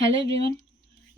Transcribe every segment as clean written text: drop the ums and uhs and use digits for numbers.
Hello everyone.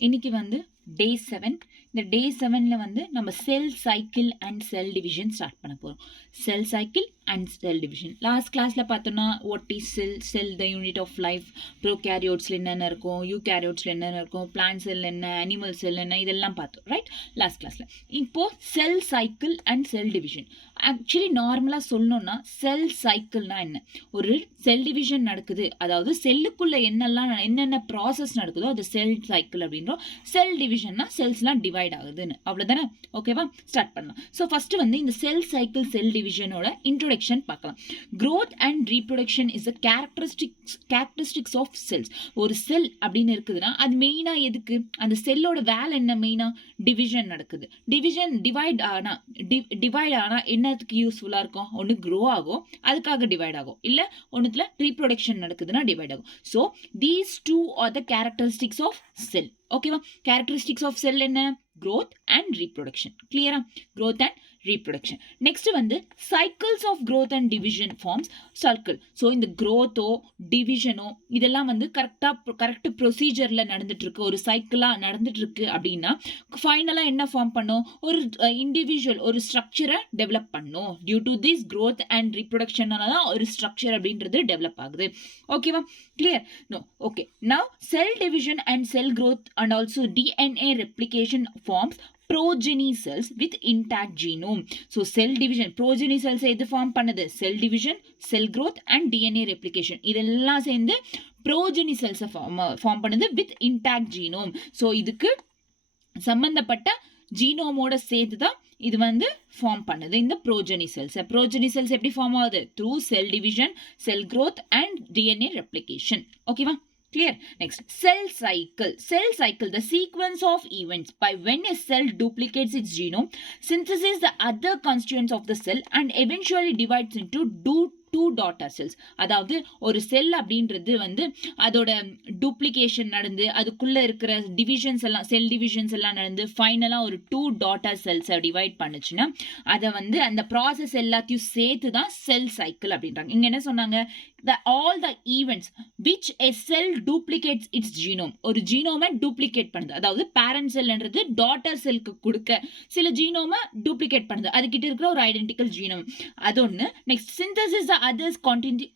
இன்னைக்கு வந்து டே 7. இந்த டே 7ல் வந்து நம்ம cell cycle and cell division start பண்ண போகிறோம். Cell cycle and cell division last கிளாஸில் பார்த்தோன்னா what is cell the unit of life, ப்ரோகேரியோட்ஸில் என்னென்ன இருக்கும், யூகேரியோட்ஸில் என்னென்ன இருக்கும், பிளான்ட் செல் என்ன, அனிமல் செல் என்ன, இதெல்லாம் பார்த்தோம் ரைட் லாஸ்ட் கிளாஸில். இப்போது செல் cycle and cell division. Actually நார்மலாக சொல்லணும்னா செல் சைக்கிள்னா என்ன, ஒரு செல் டிவிஷன் நடக்குது, அதாவது செல்லுக்குள்ளே என்னென்ன ப்ராசஸ் நடக்குதோ அது செல் சைக்கிள் அப்படின்றோம். செல் டிவிஷன்னா செல்ஸ்லாம் டிவைட் ஆகுதுன்னு, அவ்வளோதானே? ஓகேவா, ஸ்டார்ட் பண்ணலாம். ஸோ ஃபர்ஸ்ட் வந்து இந்த செல் சைக்கிள் செல் டிவிஷனோட இன்ட்ரோடக்ஷன் பார்க்கலாம். growth and reproduction is a characteristics of cells. ஒரு செல் அப்படின்னு இருக்குதுன்னா அது மெயினாக எதுக்கு, அந்த செல்லோட வேலை என்ன, மெயினாக டிவிஷன் நடக்குது. டிவைட் ஆனால் என்னத்துக்கு யூஸ்ஃபுல்லாக இருக்கும், ஒன்று க்ரோ ஆகும், அதுக்காக டிவைட் ஆகும், இல்லை ஒன்றுத்துல ரீப்ரொடக்ஷன் நடக்குதுன்னா டிவைட் ஆகும். So these two are the characteristics of cell. ஓகேவா, கேரக்டரிஸ்டிக்ஸ் ஆஃப் செல் என்ன, growth and reproduction. கிளியரா, growth and reproduction. நெக்ஸ்ட் வந்து cycles of growth and division forms circle. So இந்த growthஓ டிவிஷனோ இதெல்லாம் வந்து கரெக்ட் ப்ரொசீஜரில் நடந்துட்டு இருக்கு, ஒரு சைக்கிளாக நடந்துட்டு இருக்கு அப்படின்னா ஃபைனலாக என்ன ஃபார்ம் பண்ணும், ஒரு இண்டிவிஜுவல் ஒரு ஸ்ட்ரக்சரை டெவலப் பண்ணும். Due to this growth and reproductionனால தான் ஒரு ஸ்ட்ரக்சர் அப்படின்றது டெவலப் ஆகுது. ஓகேவா, clear? No, okay. Now cell division and cell growth and also DNA replication forms progeny cells with intact genome. So cell division, progeny cells எது form பண்ணுது, cell division, sell growth and DNA replication இதெல்லாம் சேர்ந்து progeny cells form பண்ணுது with intact genome. So இதுக்கு சம்பந்தப்பட்ட ஜீனோமோட சேர்த்து தான் இது வந்து ஃபார்ம் பண்ணுது இந்த progeny cells. progeny cells எப்படி ஃபார்ம் ஆகுது, through cell division, cell growth and DNA replication. ஓகேவா, clear? Next, cell cycle. Cell cycle, the sequence of events by when a cell duplicates its genome, synthesizes the other constituents of the cell and eventually divides into two daughter cells. அதாவது ஒரு cell அப்படின்றது வந்து அதோட duplication நடந்து அதுக்குள்ள இருக்கிற divisions எல்லாம், செல் divisions எல்லாம் நடந்து ஃபைனலா ஒரு 2 டாட்டர் செல்ஸை டிவைட் பண்ணுச்சுன்னா அதை வந்து அந்த ப்ராசஸ் எல்லாத்தையும் சேர்த்து தான் செல் சைக்கிள் அப்படின்றாங்க. இங்க என்ன சொன்னாங்க, all the events which a cell duplicates its genome. ஒரு ஜீனோமை டூப்ளிகேட் பண்ணுது, அதாவது பேரண்ட் செல்ன்றது டாட்டர் செல்க்கு கொடுக்க சில ஜீனோமை டூப்ளிகேட் பண்ணுது, அதுக்கிட்ட இருக்கிற ஒரு ஐடென்டிக்கல் ஜீனோம், அது ஒன்று. Next, synthesis the others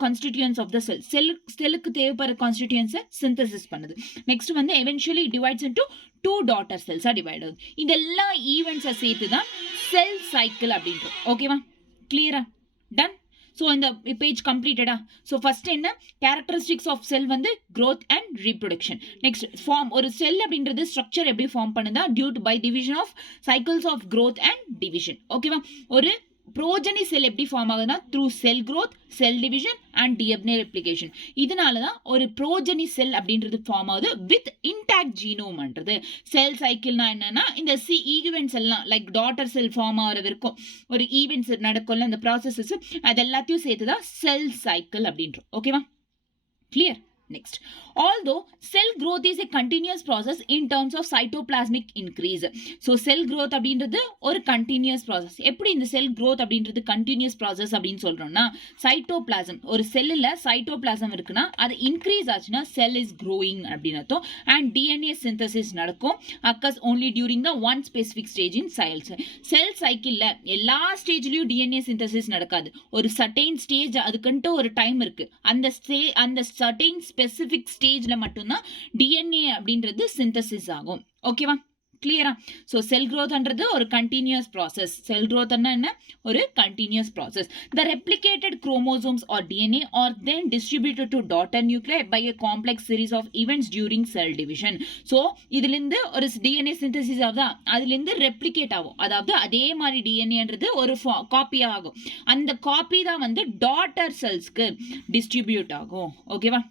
constituents of the cell, செல்லுக்கு தேவைப்படுற கான்ஸ்டிடியூயன்ஸை சிந்தசிஸ் பண்ணுது. நெக்ஸ்ட் வந்து எவென்ச்சுவலி டிவைட்ஸ் இன்டு 2 டாட்டர் செல்ஸாக டிவைட் ஆகுது. இதெல்லாம் ஈவெண்ட்ஸை சேர்த்து தான் செல் சைக்கிள் அப்படின்றோம். ஓகேவா, கிளியரா, டன்? ஸோ இந்த பேஜ் கம்ப்ளீட்டடா? ஸோ ஃபர்ஸ்ட் என்ன, கேரக்டரிஸ்டிக்ஸ் ஆஃப் செல் வந்து growth and reproduction. Next, form, ஒரு செல் அப்படின்றது ஸ்ட்ரக்சர் எப்படி ஃபார்ம் பண்ணுதா, due to by division of cycles of growth and division. ஓகேவா, ஒரு ப்ரோஜனி செல் எப்படி ஃபார்ம் ஆகுதுன்னா through cell growth, cell division and DNA replication. இதனால தான் ஒரு ப்ரோஜனி செல் அப்படின்றது ஃபார்ம் ஆகுது வித் இன்டாக்ட் ஜீனோம்ன்றது. செல் சைக்கிள்னா என்னன்னா இந்த ஈவெண்ட்ஸ் எல்லாம் லைக் டாட்டர் செல் ஃபார்ம் ஆகிறது இருக்கும், ஒரு ஈவெண்ட்ஸ் நடக்கும்ல, அந்த ப்ராசஸஸ் அது எல்லாத்தையும் சேர்த்து தான் செல் சைக்கிள் அப்படின்றோம். ஓகேவா, clear? Next, although cell growth is a continuous process in terms of cytoplasmic increase. So cell growth அப்படின்றது ஒரு continuous process. எப்படி இந்த cell growth அப்படின்றது continuous process அப்படின்னு சொல்றோம்னா, சைட்டோபிளாசம், ஒரு செல்லில் சைட்டோபிளாசம் இருக்குன்னா அது இன்க்ரீஸ் ஆச்சுன்னா செல் இஸ் growing அப்படின்னு அர்த்தம். அண்ட் DNA synthesis நடக்கும், occurs only during the one specific stage in cells. செல் சைக்கிளில் எல்லா ஸ்டேஜ்லையும் DNA synthesis நடக்காது, ஒரு சர்டைன் ஸ்டேஜ், அதுக்குன்ட்டு ஒரு டைம் இருக்கு, அந்த சர்டைன் ஸ்பெசிபிக் ஸ்டேஜ்ல மட்டும்தான் DNA அப்படின்றது சிந்தசிஸ் ஆகும். ஓகேவா, கிளியரா? ஸோ செல் growthன்றது ஒரு கண்டினியூஸ் ப்ராசஸ். செல் growthன்னா என்ன, ஒரு continuous process. The replicated chromosomes are DNA are then distributed to daughter nuclei by a complex series of events during cell division. So இதுலேருந்து ஒரு DNA சிந்தசிஸ் ஆகுதா, அதுலேருந்து ரெப்ளிகேட் ஆகும், அதாவது அதே மாதிரி DNAன்றது ஒரு காப்பி ஆகும், அந்த காப்பி தான் வந்து டாட்டர் செல்ஸ்க்கு டிஸ்ட்ரிபியூட் ஆகும். ஓகேவா,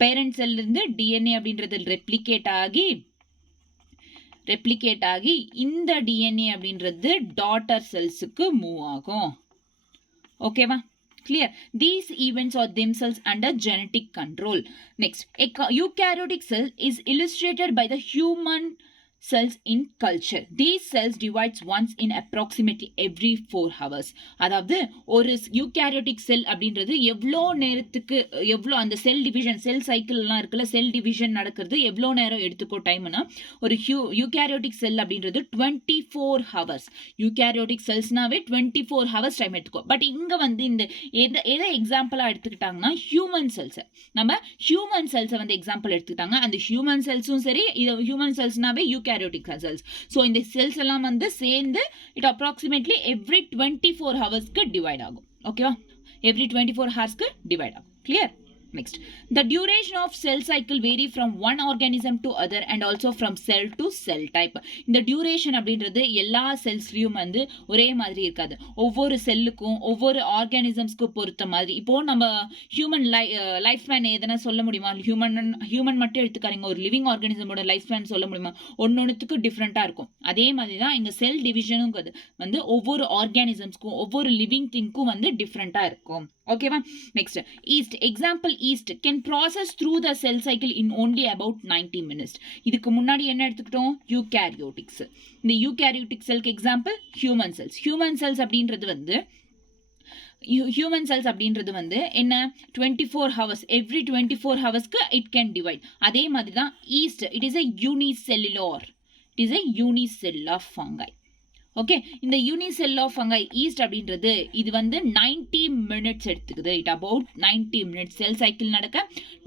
பேரண்ட் செல்லிருந்து DNA அப்படின்றது ரெப்ளிகேட் ஆகி இந்த DNA அப்படின்றது டாட்டர் செல்ஸுக்கு மூவ் ஆகும். ஓகேவா, clear? These events are themselves under genetic control. Next, a eukaryotic cell is illustrated by the human cells in culture. These cells divides once in approximately every 4 hours. அதாவது ஒரு eukaryotic செல் அப்படின்றது எவ்வளோ நேரத்துக்கு எவ்வளோ அந்த cell division செல் சைக்கிள்லாம் இருக்குல்ல cell division நடக்கிறது எவ்வளோ நேரம் எடுத்துக்கோ டைம்னா ஒரு யூகேரியோட்டிக் செல் அப்படின்றது 24 ஹவர்ஸ். யூகேரியோட்டிக் செல்ஸ்னாவே 24 ஹவர்ஸ் டைம் எடுத்துக்கோ. பட் இங்கே வந்து இந்த எதை எக்ஸாம்பிளாக எடுத்துக்கிட்டாங்கன்னா ஹியூமன் செல்ஸை நம்ம ஹியூமன் செல்ஸை வந்து எக்ஸாம்பிள் எடுத்துக்கிட்டாங்க. அந்த ஹியூமன் செல்ஸும் சரி இது ஹியூமன் செல்ஸ்னாவே யூகேரியோட்டிக் செல்ஸ். ஸோ இந்த செல்ஸ் எல்லாம் வந்து சேர்ந்து இட் அப்ராக்சிமேட்லி எவ்ரி 24 ஹவர்ஸ்க்கு டிவைட் ஆகும். ஓகேவா? எவ்ரி 24 ஹவர்ஸ்க்கு டிவைட் ஆகும். Clear? Next, the duration of cell cycle vary from one organism to other and also from cell to cell type. இந்த duration அப்படின்றது எல்லா செல்ஸ்லயும் வந்து ஒரே மாதிரி இருக்காது. ஒவ்வொரு செல்லுக்கும் ஒவ்வொரு ஆர்கானிசம்ஸ்க்கும் பொறுத்த மாதிரி. இப்போ நம்ம ஹியூமன் லைஃப் ஸ்பேன் எதனா சொல்ல முடியுமா? ஹியூமன் மட்டும் எடுத்துக்காதீங்க, ஒரு லிவிங் ஆர்கானிசமோட லைஃப் ஸ்பேன் சொல்ல முடியுமா? ஒன்னொன்னுத்துக்கு டிஃப்ரெண்டா இருக்கும். அதே மாதிரி தான் இங்க செல் டிவிஷனும் வந்து ஒவ்வொரு ஆர்கானிசம்ஸ்க்கும் ஒவ்வொரு லிவிங் திங்க்கும் வந்து டிஃப்ரெண்டா இருக்கும். ஓகேவா? Next, yeast example yeast can process through the cell cycle in only about 90 minutes. இதுக்கு முன்னாடி என்ன எடுத்துக்கிட்டோம்? யூகேரியோட்டிக்ஸ். இந்த யூகேரியோட்டிக் செல்க்கு example human cells. Human cells அப்படின்றது வந்து என்ன 24 ஹவர்ஸ் எவ்ரி 24 ஹவர்ஸ்க்கு இட் கேன் டிவைட். அதே மாதிரி தான் yeast it is a unicellular fungi. ஓகே, இந்த யூனிசெல்லா ஃபங்கை ஈஸ்ட் அப்படின்றது இது வந்து 90 மினிட்ஸ் எடுத்துக்குது. It about 90 minutes cell cycle நடக்க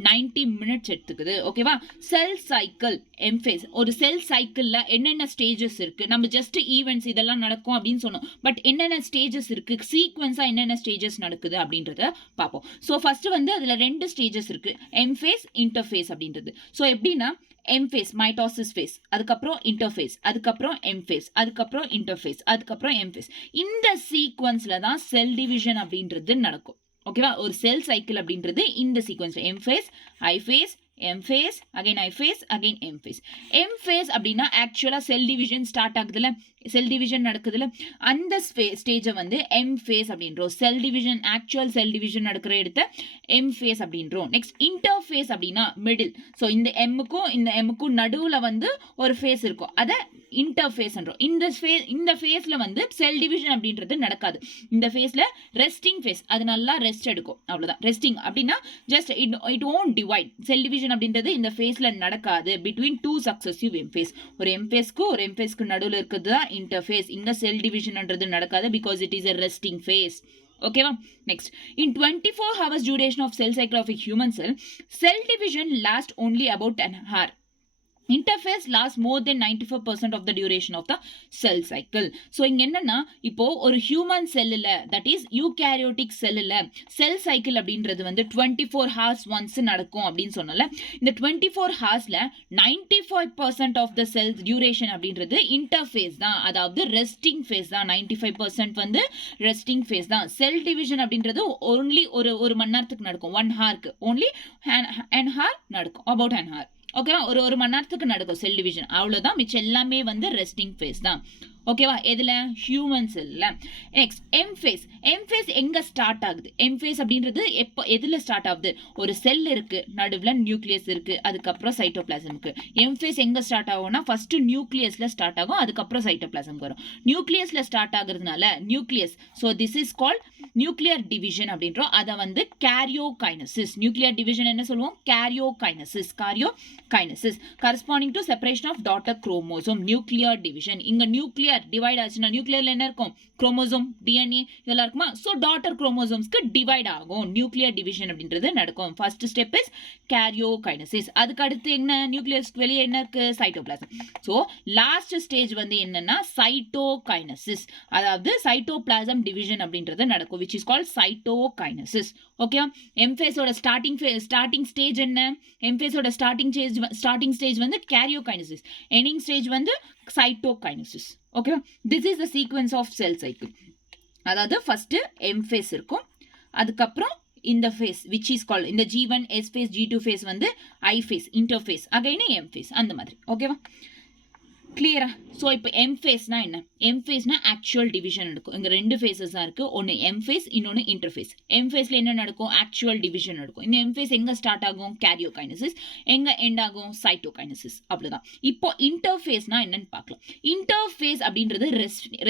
90 மினிட்ஸ் எடுத்துக்குது. ஓகேவா? Cell cycle M phase. ஒரு செல் சைக்கிளில் என்னென்ன ஸ்டேஜஸ் இருக்குது? நம்ம ஜஸ்ட் ஈவெண்ட்ஸ் இதெல்லாம் நடக்கும் அப்படின்னு சொன்னோம். பட் என்னென்ன ஸ்டேஜஸ் இருக்குது, சீக்வன்ஸாக என்னென்ன ஸ்டேஜஸ் நடக்குது அப்படின்றத பார்ப்போம். ஸோ ஃபஸ்ட்டு வந்து அதில் 2 ஸ்டேஜஸ் இருக்குது, எம்ஃபேஸ் இன்டர்ஃபேஸ் அப்படின்றது. ஸோ எப்படின்னா எம்ஃபேஸ் மைட்டோசிஸ் ஃபேஸ், அதுக்கப்புறம் இன்டர்ஃபேஸ், அதுக்கப்புறம் எம்ஃபேஸ், அதுக்கப்புறம் இன்டர்ஃபேஸ், அதுக்கப்புறம் எம்ஃபேஸ். இந்த சீக்வன்ஸில் தான் செல் டிவிஷன் அப்படின்றது நடக்கும். ஓகேவா? ஒரு செல் சைக்கிள் அப்படின்றது இந்த sequence M phase, I phase, M phase, again I phase, again M phase. M phase அப்படின்னா ஆக்சுவலாக செல் டிவிஷன் ஸ்டார்ட் ஆகுதுல, செல் டிவிஷன் நடக்குதுல, அந்த ஸ்டேஜை வந்து எம்ஃபேஸ் அப்படின்றோம். Cell division actual cell division நடக்கிற இடத்த எம்ஃபேஸ் அப்படின்றோம். நெக்ஸ்ட் இன்டர்ஃபேஸ் அப்படின்னா மிடில். ஸோ இந்த எம்முக்கும் நடுவில் வந்து ஒரு ஃபேஸ் இருக்கும், அதை இன்டர்ஃபேஸ்ன்றோம். இந்த ஃபேஸில் வந்து செல் டிவிஷன் அப்படின்றது நடக்காது. இந்த ஃபேஸில் ரெஸ்டிங் ஃபேஸ், அது நல்லா ரெஸ்ட் எடுக்கும், அவ்வளோதான். ரெஸ்டிங் அப்படின்னா just it won't divide. Cell division அப்படின்றது இந்த ஃபேஸில் நடக்காது பிட்வீன் 2 சக்சஸிவ் எம்ஃபேஸ். ஒரு எம்ஃபேஸ்க்கு நடுவில் இருக்கிறது தான் இன்டர்ஃபேஸ். இங்க செல் டிவிஷன்ன்றது நடக்காது because it is a resting phase. ஓகேவா? Next, in 24 hours duration of cell cycle of a human cell division lasts only about an hour. Interphase lasts more than 95% of the duration of the cell cycle. So இங்க என்னன்னா இப்போ ஒரு human செல்லுல that is eukaryotic செல்லுல செல் cycle அப்படின்றது வந்து 24 hours once நடக்கும் அப்படின்னு சொன்னல. இந்த 24 ஹவர்ஸ்ல 95% ஆஃப் த செல் டியூரேஷன் அப்படின்றது இன்டர்ஃபேஸ் தான், அதாவது ரெஸ்டிங் ஃபேஸ் தான். 95% வந்து ரெஸ்டிங் ஃபேஸ் தான். செல் டிவிஷன் அப்படின்றது ஓன்லி ஒரு மணி நேரத்துக்கு நடக்கும், 1 ஹவருக்கு ஓன்லி an hour நடக்கும், about an hour. ஓகேவா? ஒரு மணி நேரத்துக்கு நடக்கும் செல் டிவிஷன், அவ்வளோதான். மிச்சம் எல்லாமே வந்து ரெஸ்டிங் ஃபேஸ் தான். ஓகேவா? எதுல? ஹியூமன் செல்ல. நெக்ஸ்ட் எம்ஃபேஸ் எங்க ஸ்டார்ட் ஆகுது? எம்ஃபேஸ் அப்படின்றது எதுல ஸ்டார்ட் ஆகுது? ஒரு செல் இருக்கு, நடுவில் நியூக்ளியஸ் இருக்கு, அதுக்கப்புறம் சைட்டோபிளாசம் இருக்கு. எம்ஃபேஸ் எங்க ஸ்டார்ட் ஆகும்னா ஃபர்ஸ்ட் நியூக்ளியஸ்ல ஸ்டார்ட் ஆகும், அதுக்கப்புறம் சைட்டோபிளாசம் வரும். நியூக்ளியஸ்ல ஸ்டார்ட் ஆகுறதுனால nucleus, so this is called nuclear division அப்படின்றோம். அதை வந்து கேரியோகைனசிஸ். நியூக்ளியர் டிவிஷன் என்ன சொல்லுவோம்? Karyokinesis corresponding to separation of daughter chromosome. Nuclear division. இங்க நியூக்ளியர் டிவைட் ஆச்சுன்னா நியூக்ளியர்ல என்ன இருக்கும்? குரோமோசோம், டிஎன்ஏ இதெல்லாம் இருக்குமா? ஸோ டாட்டர் குரோமோசோம்ஸ்க்கு டிவைட் ஆகும். நியூக்ளியர் டிவிஷன் அப்படின்றது நடக்கும். First step is karyokinesis. அதுக்கு அடுத்து என்ன? நியூக்ளியஸ்க்கு வெளியே என்ன இருக்கு? சைட்டோபிளாசம். ஸோ லாஸ்ட் ஸ்டேஜ் வந்து என்னன்னா சைட்டோகைனசிஸ், அதாவது சைட்டோபிளாசம் டிவிஷன் அப்படின்றது நடக்கும், which is called cytokinesis. Okay, எம்ஃபேஸோட ஸ்டார்டிங் ஸ்டேஜ் என்ன? எம்ஃபேஸோட ஸ்டார்டிங் ஸ்டேஜ் வந்து கேரியோகைனசிஸ், எண்டிங் ஸ்டேஜ் வந்து cytokinesis. Okay, this is the sequence of cell cycle. அதாவது ஃபர்ஸ்ட் எம்ஃபேஸ் இருக்கும், அதுக்கப்புறம் இந்த ஃபேஸ் which is called இந்த G1 S phase G2 phase வந்து I phase interface, again M phase, அந்த மாதிரி. ஓகேவா? கிளியரா? ஸோ இப்போ எம் ஃபேஸ்னா என்ன? எம் ஃபேஸ்னா ஆக்சுவல் டிவிஷன் நடக்கும். இங்க 2 ஃபேஸஸ் தான் இருக்கு. ஒன்னு எம் ஃபேஸ், இன்னொன்னு இன்டர்ஃபேஸ். எம் ஃபேஸ்ல என்ன நடக்கும்? ஆக்சுவல் டிவிஷன் நடக்கும். இந்த எம் ஃபேஸ் எங்க ஸ்டார்ட் ஆகும்? கேரியோகைனசிஸ். எங்க எண்ட் ஆகும்? சைட்டோகைனசிஸ். அவ்வளவுதான். இப்போ இன்டர்ஃபேஸ்னா என்னன்னு பார்க்கலாம். இன்டர்ஃபேஸ் அப்படின்றது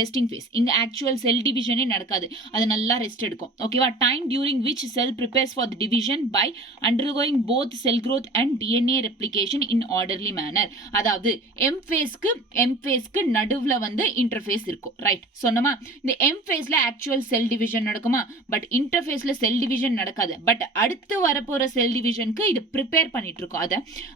ரெஸ்டிங் ஃபேஸ். இங்க ஆக்சுவல் செல் டிவிஷனே நடக்காது. அது நல்லா ரெஸ்ட் எடுக்கும். ஓகேவா? Time during which cell prepares for the division by undergoing both cell growth and DNA replication in orderly manner. அதாவது எம் ஃபேஸ்க்கு நடுவுல வந்து இன்டர்ஃபேஸ் இருக்கும். ரைட்? சொன்னமா? இந்த எம் ஃபேஸ்ல ஆக்சுவல் செல் டிவிஷன் நடக்குமா? பட் இன்டர்ஃபேஸ்ல செல் டிவிஷன் நடக்காது. பட் அடுத்து வரப்போற செல் டிவிஷனுக்கு இது ப்ரிப்பேர் பண்ணிட்டு இருக்கோம்.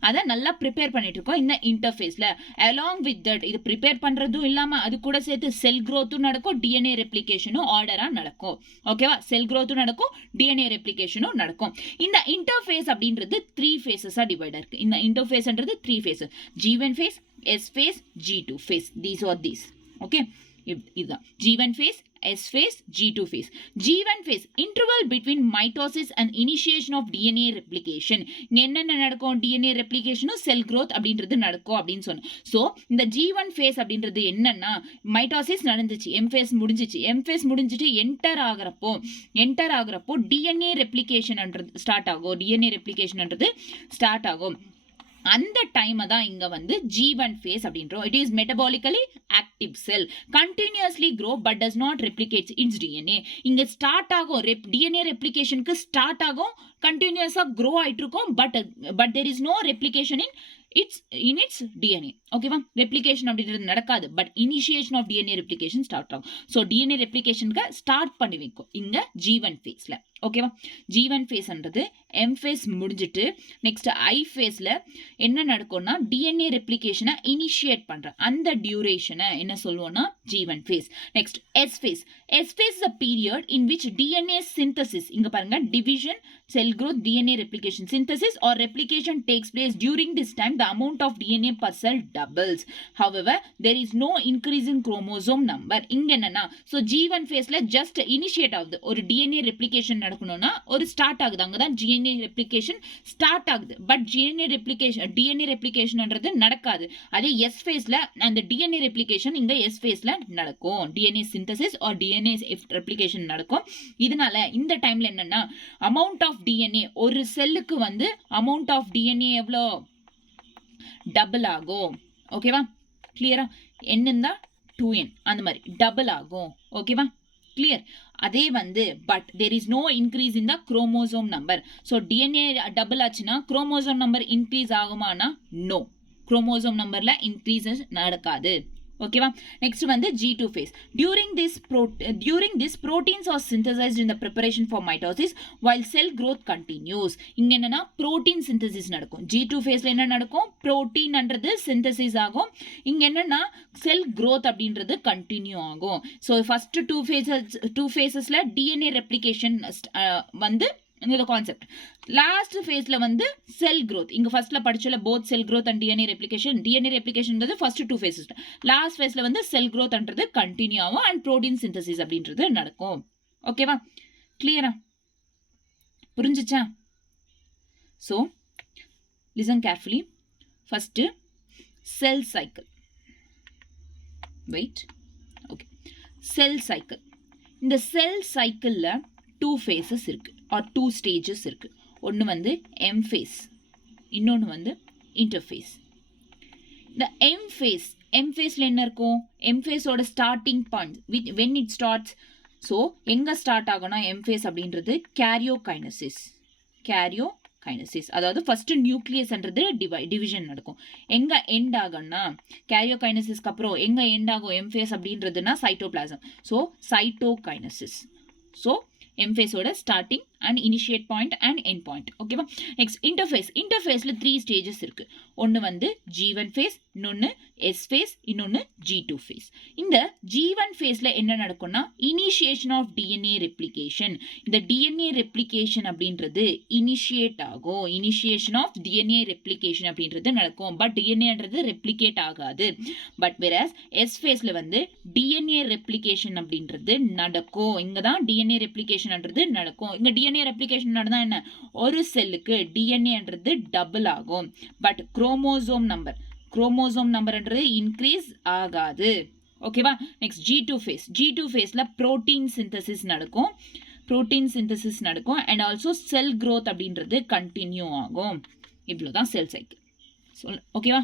அதை நல்லா ப்ரிப்பேர் பண்ணிட்டு இருக்கோம் இந்த இன்டர்ஃபேஸ்ல. அலாங் வித் தட் இது ப்ரிப்பேர் பண்றதும் இல்லாம அது கூட சேர்த்து செல் growthம் நடக்கும், டிஎன்ஏ ரெப்ளிகேஷனும் ஆர்டரா நடக்கும். ஓகேவா? செல் growthம் நடக்கும், டிஎன்ஏ ரெப்ளிகேஷனும் நடக்கும். இந்த இன்டர்ஃபேஸ் அப்படின்றது 3 ஃபேஸஸா டிவைட் இருக்கு. இந்த இன்டர்ஃபேஸ்ன்றது 3 face. G1 phase, S phase, G2 phase. These are these. Okay? இதுதான் G1 phase, S phase, G2 phase. G1 phase interval between mitosis and initiation of DNA replication. என்னென்ன நடக்கும்? DNA replication cell growth அப்படின்றது நடக்கும் அப்படின்னு சொன்னோம். So இந்த G1 phase அப்படின்றது என்னன்னா மைட்டோசிஸ் நடந்துச்சு, M phase முடிஞ்சிச்சு. M phase முடிஞ்சிட்டு என்டர் ஆகுறப்போ DNA replication ஸ்டார்ட் ஆகும். DNA replication ஸ்டார்ட் ஆகும். அந்த டைம் தான் இங்க வந்து G1 phase அப்படின்றோம். It is metabolically active cell continuously grow but does not replicate its DNA. இங்க ஸ்டார்ட் ஆகும், DNA ரெப்ளிகேஷனுக்கு ஸ்டார்ட் ஆகும், கண்டினியூஸா grow ஆயிட்டு இருக்கும். But there is no replication in its DNA. ஓகேவா? ரெப்ளிகேஷன் அப்படின்றது நடக்காது. But initiation of DNA replication start ஆகும். ஸோ DNA ரெப்ளிகேஷனுக்கு ஸ்டார்ட் பண்ணி வைக்கும் இங்க G1 ஃபேஸ்ல. ஓகேவா? G1 ஃபேஸ்ன்றது M ஃபேஸ் முடிஞ்சிட்டு நெக்ஸ்ட் I ஃபேஸ்ல என்ன நடக்கும்னா DNA ரெப்ளிகேஷனை இனிஷியேட் பண்ற அந்த டியூரேஷனை என்ன சொல்லுவோம்னா G1 phase. Next S phase. S phase is a period in which DNA synthesis, இங்க பாருங்க, division, cell growth, DNA replication, synthesis or replication takes place. During this time the amount of DNA per cell doubles. However, there is no increase in chromosome number. இங்க என்னன்னா so G1 phaseல just initiate ஆகுது. ஒரு DNA replication நடக்கணும்னா ஒரு start ஆகுது. அங்கதான் DNA replication start ஆகுது. But DNA replicationன்றது நடக்காது. அதே S phaseல அந்த DNA replication இங்க S phaseல நடக்கும். DNA synthesis or DNA replication நடக்கும். இதனால இந்த டைம்ல என்னன்னா amount of DNA ஒரு செல்லுக்கு வந்து amount of DNA எவ்வளோ டபுள் ஆகும். ஓகேவா? கிளியரா? என்னன்னா 2n அந்த மாதிரி டபுள் ஆகும். ஓகேவா? கிளியர்? அதே வந்து but there is no increase in the chromosome number. so DNA double ஆச்சுன்னா குரோமோசோம் நம்பர் இன்க்ரீஸ் ஆகுமானா நோ, குரோமோசோம் நம்பர்ல இன்க்ரீசஸ் நடக்காது. ஓகேவா? நெக்ஸ்ட் வந்து G2 phase. During this proteins are synthesized in the preparation for mitosis while cell growth continues. இங்க என்னன்னா protein synthesis நடக்கும். G2 phaseல என்ன நடக்கும்? protein ன்றது synthesis ஆகும். இங்க என்னன்னா cell growth அப்படின்றது continue ஆகும். so first two phasesல DNA replication வந்து இந்த கான்செப்ட். லாஸ்ட் ஃபேஸ்ல வந்து செல் growth. இங்க ஃபர்ஸ்ட்ல படிச்சல both cell growth and DNA replicationன்றது ஃபர்ஸ்ட் 2 phases. லாஸ்ட் ஃபேஸ்ல வந்து செல் growthன்றது கண்டினியூ ஆகும் and protein synthesis அப்படின்றது நடக்கும். ஓகேவா? கிளியரா? புரிஞ்சுச்சா? so listen carefully. first cell cycle. wait. okay. cell cycle. இந்த செல் சைக்கிள்ல 2 phases இருக்கு or 2 stages இருக்கு. ஒன்னு வந்து M phase, இன்னொன்னு வந்து interphase. இந்த M phaseல என்ன இருக்கும்? M phaseோட starting point when it starts. so எங்க ஸ்டார்ட் ஆகும்னா M phase அப்படின்றது karyokinesis. அதாவது ஃபர்ஸ்ட் நியூக்ளியஸ்ன்றது டிவிஷன் நடக்கும். எங்க எண்ட் ஆகும்னா karyokinesisக்கு அப்புறம் எங்க எண்ட் ஆகும் M phase அப்படின்றதுனா cytoplasm. so cytokinesis. so M phase ஓட starting and initiate point and end point. ஓகேவா? நெக்ஸ்ட் இன்டர்ஃபேஸ்ல 3 ஸ்டேஜஸ் இருக்கு. ஒன்னு வந்து G1 phase, இன்னொன்னு S phase, இன்னொன்னு G2 phase. இந்த G1 phaseல என்ன நடக்கும்னா இனிஷியேஷன் ஆஃப் DNA ரெப்ளிகேஷன். இந்த DNA ரெப்ளிகேஷன் அப்படின்றது இனிஷியேட் ஆகும். இனிஷியேஷன் ஆஃப் DNA ரெப்ளிகேஷன் அப்படின்றது நடக்கும். பட் DNAன்றது ரெப்ளிகேட் ஆகாது. பட் whereas S phaseல வந்து DNA ரெப்ளிகேஷன் அப்படின்றது நடக்கும். இங்க தான் DNA ரெப்ளிகேஷன்ன்றது நடக்கும். இங்க DNA ரெப்ளிகேஷன் நடந்தா என்ன? ஒரு செல்லுக்கு DNAன்றது டபுள் ஆகும். பட் குரோமோசோம் நம்பர் குரோமோசோம் நம்பர்ன்றது இன்க்ரீஸ் ஆகாது. ஓகேவா? Next G2 phase. G2 ஃபேஸில் ப்ரோட்டீன் சிந்தசிஸ் நடக்கும். அண்ட் ஆல்சோ செல் க்ரோத் அப்படின்றது கண்டினியூ ஆகும். இவ்வளோதான் செல் சைக்கிள். ஓகேவா?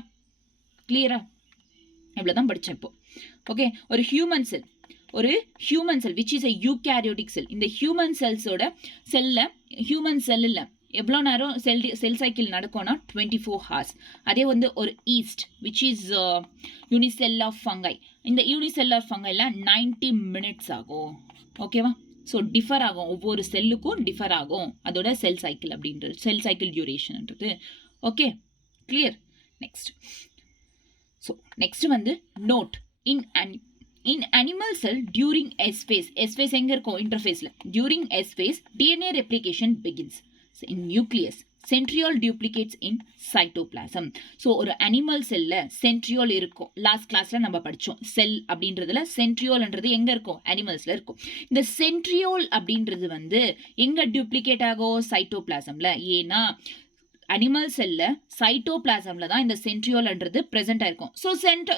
கிளியரா? இவ்வளோதான் படித்தேன் இப்போ. ஓகே, ஒரு human cell which is a eukaryotic cell. இந்த ஹியூமன் செல்லில் எவ்வளோ நேரம் செல் சைக்கிள் நடக்கும்னா 24 hours. அதே வந்து ஒரு yeast which is unicellular fungi. இந்த யூனிசெல்லார் ஃபங்கைல 90 minutes ஆகும். ஓகேவா? ஸோ டிஃபர் ஆகும், ஒவ்வொரு செல்லுக்கும் டிஃபர் ஆகும் அதோட செல் சைக்கிள் அப்படின்றது, செல் சைக்கிள் டியூரேஷன்ன்றது. Okay, clear? நெக்ஸ்ட் வந்து note in animal cell during S phase எங்க இருக்கும்? இன்டர்ஃபேஸ்ல. during S phase DNA replication begins. in nucleus centriole duplicates in cytoplasm. So ஒரு அனிமல் செல்ல சென்ட்ரியோல் இருக்கும். லாஸ்ட் கிளாஸ்ல நம்ம படித்தோம். செல் அப்படின்றதுல சென்ட்ரியோல்ன்றது எங்க இருக்கும்? அனிமல்ஸ்ல இருக்கும். இந்த சென்ட்ரியோல் அப்படின்றது வந்து எங்க டியூப்ளிகேட் ஆகும்? சைட்டோபிளாசம்ல. ஏன்னா அனிமல் செல்ல சைட்டோபிளாசம்ல தான் இந்த சென்ட்ரியோல்ன்றது பிரசன்ட் ஆயிருக்கும். ஸோ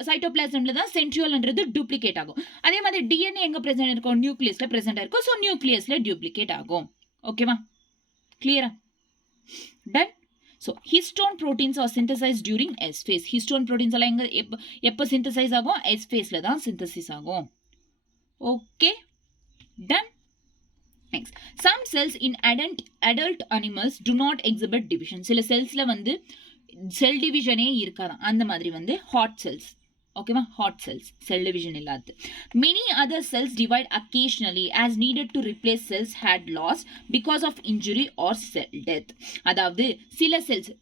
சைட்டோபிளாசம்ல தான் சென்ட்ரியோல்ன்றது டூப்ளிகேட் ஆகும். அதே மாதிரி டிஎன்ஏ எங்க பிரசன்ட் இருக்கும்? நியூக்ளியஸ்ல பிரசன்ட் ஆயிருக்கும். ஸோ நியூக்ளியஸ்ல டூப்ளிகேட் ஆகும். ஓகேவா? கிளியரா? Done. So histone proteins are synthesized during S phase. Histone proteins எல்லாம் எங்க எப்போ சிந்தசைஸ் ஆகும்? எஸ் ஃபேஸ்ல தான் சிந்தசிஸ் ஆகும். Okay, done. Next, some cells in adult animals do not exhibit division. சில செல்ஸ்ல வந்து செல் டிவிஷனே இருக்காதான். அந்த மாதிரி வந்து ஹாட் செல்ஸ். ஓகேவா? ஹாட் செல்ஸ், செல் டிவிஷன் இல்லாது. Many other cells divide occasionally as needed to replace cells had lost because of injury or cell death. அதாவது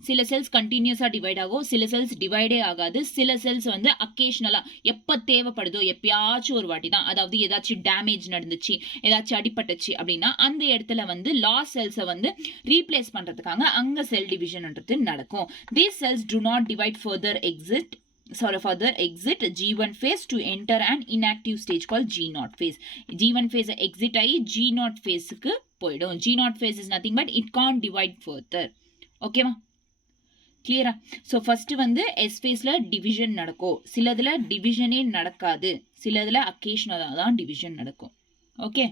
சில cells கண்டினியூஸா டிவைட் ஆகும், சில செல்ஸ் டிவைடே ஆகாது. சில செல்ஸ் வந்து அக்கேஷனலா எப்ப தேவைப்படுதோ எப்பயாச்சும் ஒரு வாட்டி தான், அதாவது ஏதாச்சும் டேமேஜ் நடந்துச்சு, ஏதாச்சும் அடிபட்டுச்சு அப்படின்னா அந்த இடத்துல வந்து லாஸ் செல்ஸை வந்து ரீப்ளேஸ் பண்றதுக்காக அங்க செல் டிவிஷன்ன்றது நடக்கும். These cells do not divide further exit G1 phase to enter an inactive stage called G0 phase. G1 phase exit ஆகி G0 phase க்கு போயிடும். G0 phase is nothing but it can't divide further. ஓகேவா? கிளியரா? So first வந்து S ஃபேஸ்ல division நடக்கும். சிலதுல டிவிஷனே நடக்காது, சிலதுல அக்கேஷனலா தான் டிவிஷன் நடக்கும். Okay,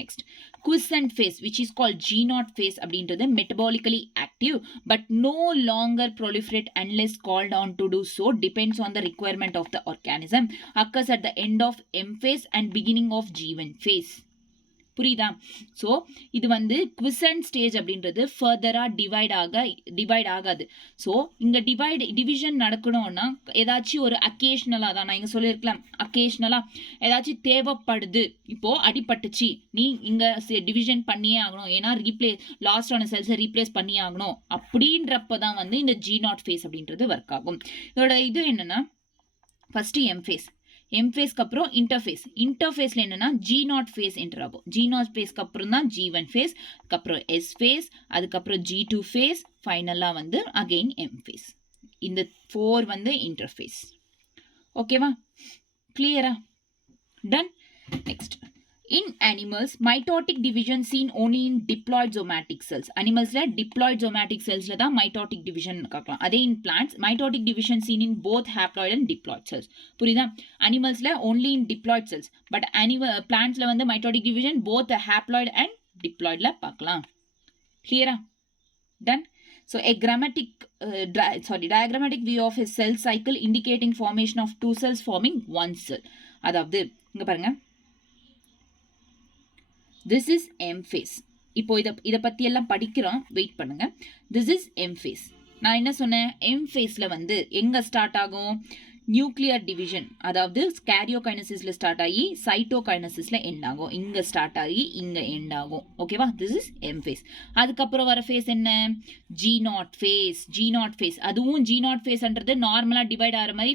next quiescent phase which is called G0 phase அப்படின்றது metabolically active but no longer proliferate unless called on to do so, depends on the requirement of the organism, occurs at the end of M phase and beginning of G1 phase. புரியுதா? So இது வந்து குவிசன்ட் stage அப்படின்றது ஃபர்தரா divide ஆகாது. So இங்க division நடக்கணும்னா ஏதாச்சும் ஒரு அக்கேஷனலா தான், நான் இங்க சொல்லியிருக்கலாம், அக்கேஷனலா ஏதாச்சும் தேவைப்படுது, இப்போ அடிபட்டுச்சு, நீ இங்க டிவிஷன் பண்ணியே ஆகணும், ஏன்னா லாஸ்ட் ஆன செல்ஸை ரீப்ளேஸ் பண்ணியே ஆகணும் அப்படின்றப்பதான் வந்து இந்த G0 ஃபேஸ் அப்படின்றது ஒர்க் ஆகும். இதோட இது என்னன்னா ஃபர்ஸ்ட் எம் ஃபேஸ்க்கு அப்புறம் இன்டர்ஃபேஸ்ல என்னன்னா G0 ஃபேஸ் என்டர் ஆகும். G0 ஃபேஸ்க்கு அப்புறம் தான் G1 ஃபேஸ், அதுக்கப்புறம் எஸ் ஃபேஸ், அதுக்கப்புறம் G2 ஃபேஸ், ஃபைனலா வந்து அகெயின் எம் ஃபேஸ். இந்த 4 வந்து இன்டர்ஃபேஸ். ஓகேவா? கிளியரா? Done. Next, in animals mitotic division seen only in diploid somatic cells. animalsல diploid somatic cellsல தான் mitotic division பார்க்கலாம். அதே in plants mitotic division seen in both haploid and diploid cells. புரியுதா? animalsல only in diploid cells, but plantsல வந்து mitotic division both haploid and diploidல பார்க்கலாம். clear-ஆ? done. So a diagrammatic view of a cell cycle indicating formation of two cells forming one cell. அதாவது இங்க பாருங்க, this is M phase. இப்போ இத பத்தி எல்லாம் படிக்கிறோம், வெயிட் பண்ணுங்க. this is M phase. நான் என்ன சொன்னேன்? M phaseல வந்து எங்க ஸ்டார்ட் ஆகும்? நியூக்ளியர் டிவிஷன், அதாவது கேரியோகைனசிஸ்ல ஸ்டார்ட் ஆகி சைட்டோகைனசிஸ்ல எண்ட் ஆகும். இங்க ஸ்டார்ட் ஆகி இங்க எண்ட் ஆகும். ஓகேவா? This is M face. அதுக்கப்புறம் வர ஃபேஸ் என்ன? G0 face. அதுவும் G0 ஃபேஸ்ன்றது நார்மலா டிவைட் ஆகிற மாதிரி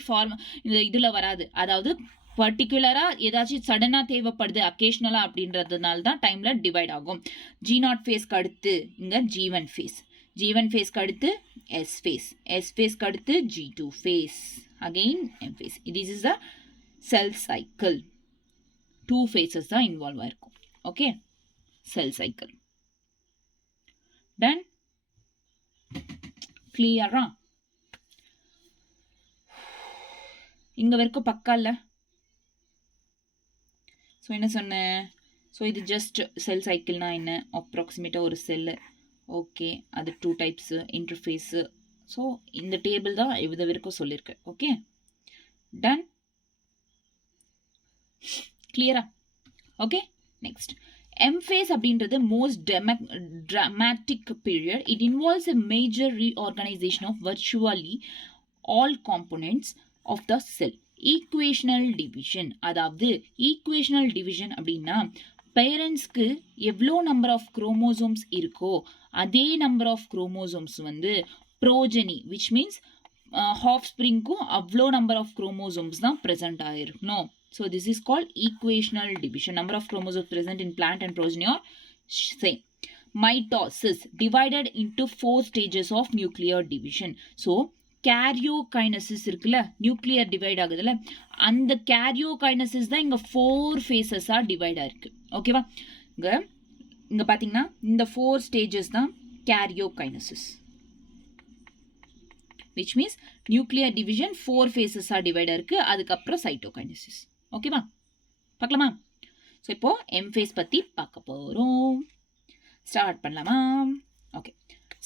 இதுல வராது. அதாவது பர்டிகுலரா ஏதாச்சும் சடனா தேவைப்படுது அக்கேஷனலா அப்படின்றதுனால தான் டைம்ல டிவைட் ஆகும். G0 ஃபேஸ்க்கு அடுத்து இங்க G1 ஃபேஸ்க்கு அடுத்து S ஃபேஸ்க்கு அடுத்து G2 phase, again M phase. This is the cell cycle. 2 phases தான் இன்வால்வ் ஆயிருக்கும். Okay, cell cycle. டன். கிளியரா? இங்கே வரைக்கும் பக்கா இல்லை? ஸோ என்ன சொன்னேன்? ஸோ இது ஜஸ்ட் செல் சைக்கிள்னா என்ன, அப்ராக்சிமேட்டாக ஒரு செல்லு, ஓகே, அது 2 டைப்ஸு, இன்டர்ஃபேஸு. ஸோ இந்த டேபிள் தான் இது வரைக்கும் சொல்லியிருக்கேன். ஓகே, டன், கிளியரா? ஓகே, நெக்ஸ்ட் M-phase அப்படின்றது most dramatic period. It involves a major reorganization of virtually all components of the cell. Equational division, அதாவது equational division அப்படின்னா பேரண்ட்ஸ்க்கு எவ்வளோ நம்பர் ஆஃப் குரோமோசோம்ஸ் இருக்கோ அதே நம்பர் ஆஃப் குரோமோசோம்ஸ் வந்து ப்ரோஜனி விச் மீன்ஸ் ஹாஃப் ஸ்ப்ரிங்க்கும் அவ்வளோ number of chromosomes தான் present ஆகிருக்கணும். So this is called equational division. Number of chromosomes present in plant and progeny are same. Mitosis divided into 4 stages of nuclear division. So karyokinesis இருக்குல்ல, nuclear divide ஆகுதுல்ல, அந்த karyokinesis தான் இங்க 4 phases ஆ divide ஆயிருக்கு. ஓகேவா? இங்க பாத்தீங்கன்னா இந்த 4 stages தான் karyokinesis, which means nuclear division 4 phases ah divide ஆயிருக்கு. அதுக்கப்புறம் cytokinesis. ஓகேவா? பார்க்கலாமா? ஸோ இப்போ M phase பற்றி பார்க்க போகிறோம். ஸ்டார்ட் பண்ணலாமா? Okay.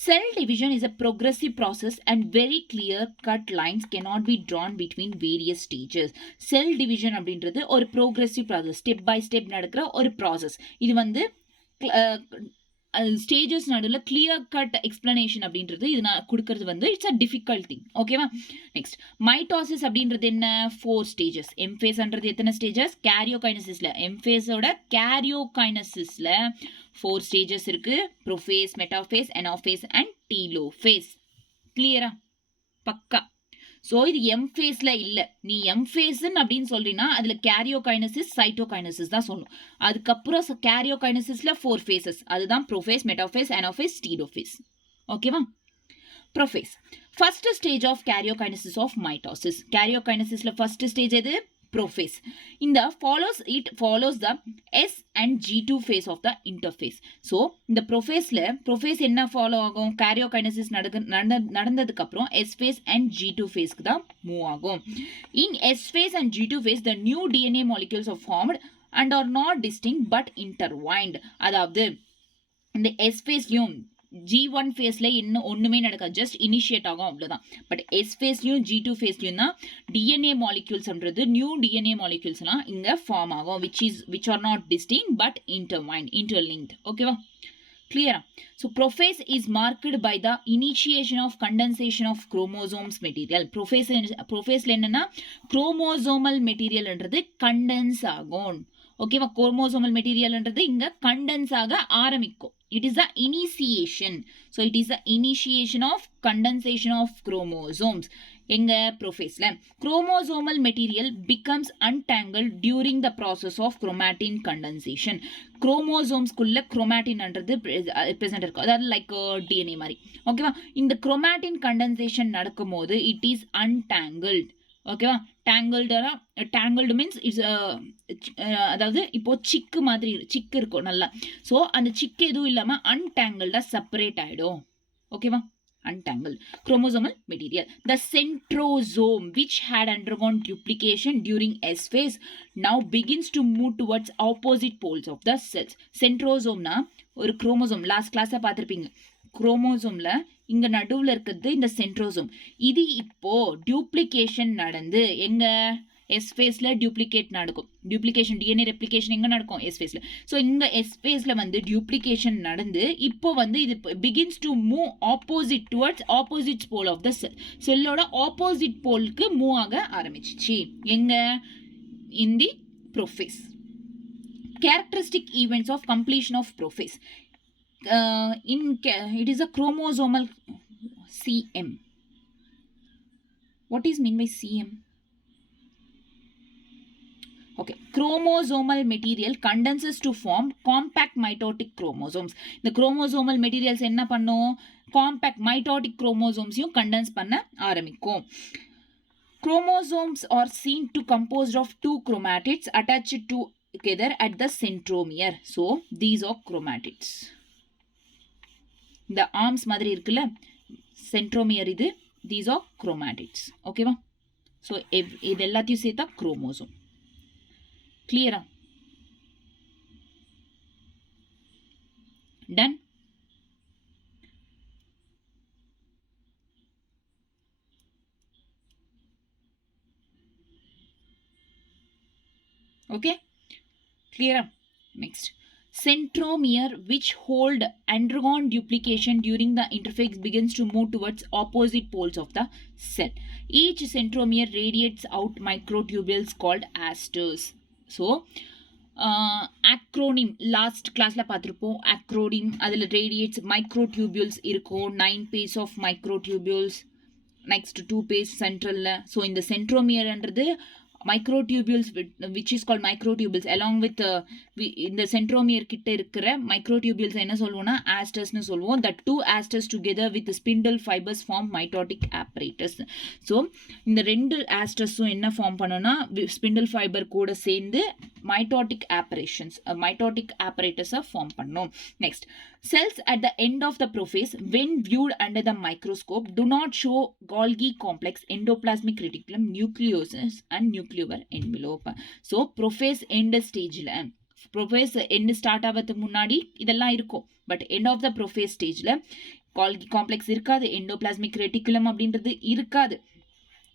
Cell division is a progressive process and very clear-cut lines cannot be drawn between various stages. Cell division அப்படின்றது ஒரு progressive process, step by step நடக்கிற ஒரு ப்ராசஸ். இது வந்து ஸ்டேஜஸ் நடுவில் கிளியர் கட் எக்ஸ்பிளனேஷன் அப்படின்றது இது நான் கொடுக்கறது வந்து இட்ஸ் அ டிஃபிகல்ட் திங். ஓகேவா? நெக்ஸ்ட் மைட்டாசிஸ் அப்படின்றது என்ன? 4 ஸ்டேஜஸ். எம்ஃபேஸ்ன்றது எத்தனை ஸ்டேஜஸ்? கேரியோகைனசிஸ்ல எம்ஃபேஸோட கேரியோகைனசிஸ்ல 4 ஸ்டேஜஸ் இருக்கு. Prophase, metaphase, anaphase and telophase. கிளியரா? பக்கா. ஸோ இது எம் ஃபேஸில் இல்லை. நீ எம் ஃபேஸ்ன்னு அப்படின்னு சொல்றீங்கன்னா அதில் கேரியோகைனசிஸ், சைட்டோகைனசிஸ் தான் சொல்லணும். அதுக்கப்புறம் கேரியோகைனசிஸில் 4 ஃபேஸஸ், அதுதான் ப்ரோஃபேஸ், மெட்டாஃபேஸ், அனாஃபேஸ், டீலோஃபேஸ். ஓகேவா? Prophase first stage of karyokinesis of mitosis. கேரியோகைனசிஸில் ஃபர்ஸ்ட் ஸ்டேஜ் எது? ப்ரோஃபேஸ். இந்த follows the S and G2 phase of the interphase. So இந்த ப்ரோஃபேஸ் என்ன ஃபாலோ ஆகும்? கேரியோகைனசிஸ் நடந்ததுக்கு அப்புறம் S phase and G2 phase தான் மூவ் ஆகும். In S phase and G2 phase the new DNA molecules are formed and are not distinct but intertwined. அதாவது இந்த S phaseலையும் G1 ஃபேஸ்ல இன்னும் ஒன்றுமே நடக்காது, ஜஸ்ட் இனிஷியேட் ஆகும், அவ்வளோதான். பட் எஸ் ஃபேஸ்லையும் G2 ஃபேஸ்லையும் தான் டிஎன்ஏ மாலிக்யூல்ஸ்ன்றது நியூ டிஎன்ஏ மாலிக்யூல்ஸ்லாம் இங்கே ஃபார்ம் ஆகும், which are not distinct but interlinked. ஓகேவா? கிளியரா? So prophase is marked by the initiation of condensation of chromosomes material. ப்ரோஃபேஸில் என்னன்னா குரோமோசோமல் மெட்டீரியல்ன்றது கண்டென்ஸ் ஆகும். ஓகேவா? குரோமோசோமல் மெட்டீரியல்ன்றது இங்க கண்டென்ஸ் ஆக ஆரம்பிக்கும். It is the initiation. So it is the initiation of condensation of chromosomes. எங்க ப்ரோஃபேஸ்ல chromosomal material becomes untangled during the process of chromatin condensation. குரோமோசோம்ஸ்குள்ள குரோமாட்டின்ன்றது பிரசன்ட் இருக்கும், அதாவது லைக் டிஎன்ஏ மாதிரி. ஓகேவா? இந்த குரோமாட்டின் கண்டென்சேஷன் நடக்கும் போது இட் இஸ் untangled. ஓகேவா? டேங்கிள்டு மீன்ஸ் இட்ஸ் அதாவது இப்போ சிக்கு மாதிரி சிக்கு இருக்கும் நல்லா. ஸோ அந்த சிக்கு எதுவும் இல்லாமல் அன்டேங்கிள்டாக செப்பரேட் ஆகிடும். ஓகேவா? untangled chromosomal material. The centrosome, which had undergone duplication during S phase, now begins to move towards opposite poles of the cells. Centrosome na ஒரு குரோமோசோம், லாஸ்ட் கிளாஸை பார்த்துருப்பீங்க. குரோமோசோம்ல இங்க நடுவில் இருக்கிறது இந்த சென்ட்ரோசோம். இது இப்போ டியூப்ளிகேஷன் நடந்து எங்க எஸ் ஃபேஸ்ல டியூப்ளிகேட் நடக்கும். டியூப்ளிகேஷன் டிஎன்ஏ ரெப்ளிகேஷன் எங்க நடக்கும்? எஸ் ஃபேஸ்ல. ஸோ இங்க எஸ் ஃபேஸ்ல வந்து டியூப்ளிகேஷன் நடந்து இப்போ வந்து இது begins to move opposite towards opposite pole of the cell. செல்லோட ஆப்போசிட் போலுக்கு மூவ் ஆக ஆரம்பிச்சிச்சு. எங்க? In the prophase. Characteristic events of completion of prophase. It is a chromosomal CM. What is mean by CM? Okay, chromosomal material condenses to form compact mitotic chromosomes. The chromosomal materials என்ன பண்ணும்? Compact mitotic chromosomes யும் condense பண்ண ஆரம்பிக்கும். Chromosomes are seen to composed of 2 chromatids attached together at the centromere. So these are chromatids. The arms மாதிரி இருக்குல்ல, centromere இது, these are chromatids. ஓகேவா? So இது எல்லாத்தையும் சேர்த்தா குரோமோசோம். கிளியரா? டன். ஓகே, கிளியரா? Next, centromere which hold undergone duplication during the interphase begins to move towards opposite poles of the cell. Each centromere radiates out microtubules called asters. So acronym last classல பார்த்திருப்போம். acronym அதில் radiates microtubules இருக்கும். 9 pairs of microtubules, next 2 pairs centralல. so இந்த centromereன்றது microtubules which is called microtubules along with இந்த centromere கிட்ட இருக்கிற microtubules என்ன சொல்லுவோம்னா asters சொல்லுவோம். that two asters together with the spindle fibers form mitotic apparatus. so இந்த ரெண்டு astersம் என்ன ஃபார்ம் பண்ணும்னா spindle fiber கூட சேர்ந்து mitotic apparatus form பண்ணும். next, cells at the end of the prophase when viewed under the microscope do not show Golgi complex, endoplasmic reticulum, nucleosis and nuclear envelope. so prophase end stageல prophase end start ஆகிறதுக்கு முன்னாடி இதெல்லாம் இருக்கும். But end of the prophase stageல Golgi complex இருக்காது, endoplasmic reticulum அப்படின்றது இருக்காது,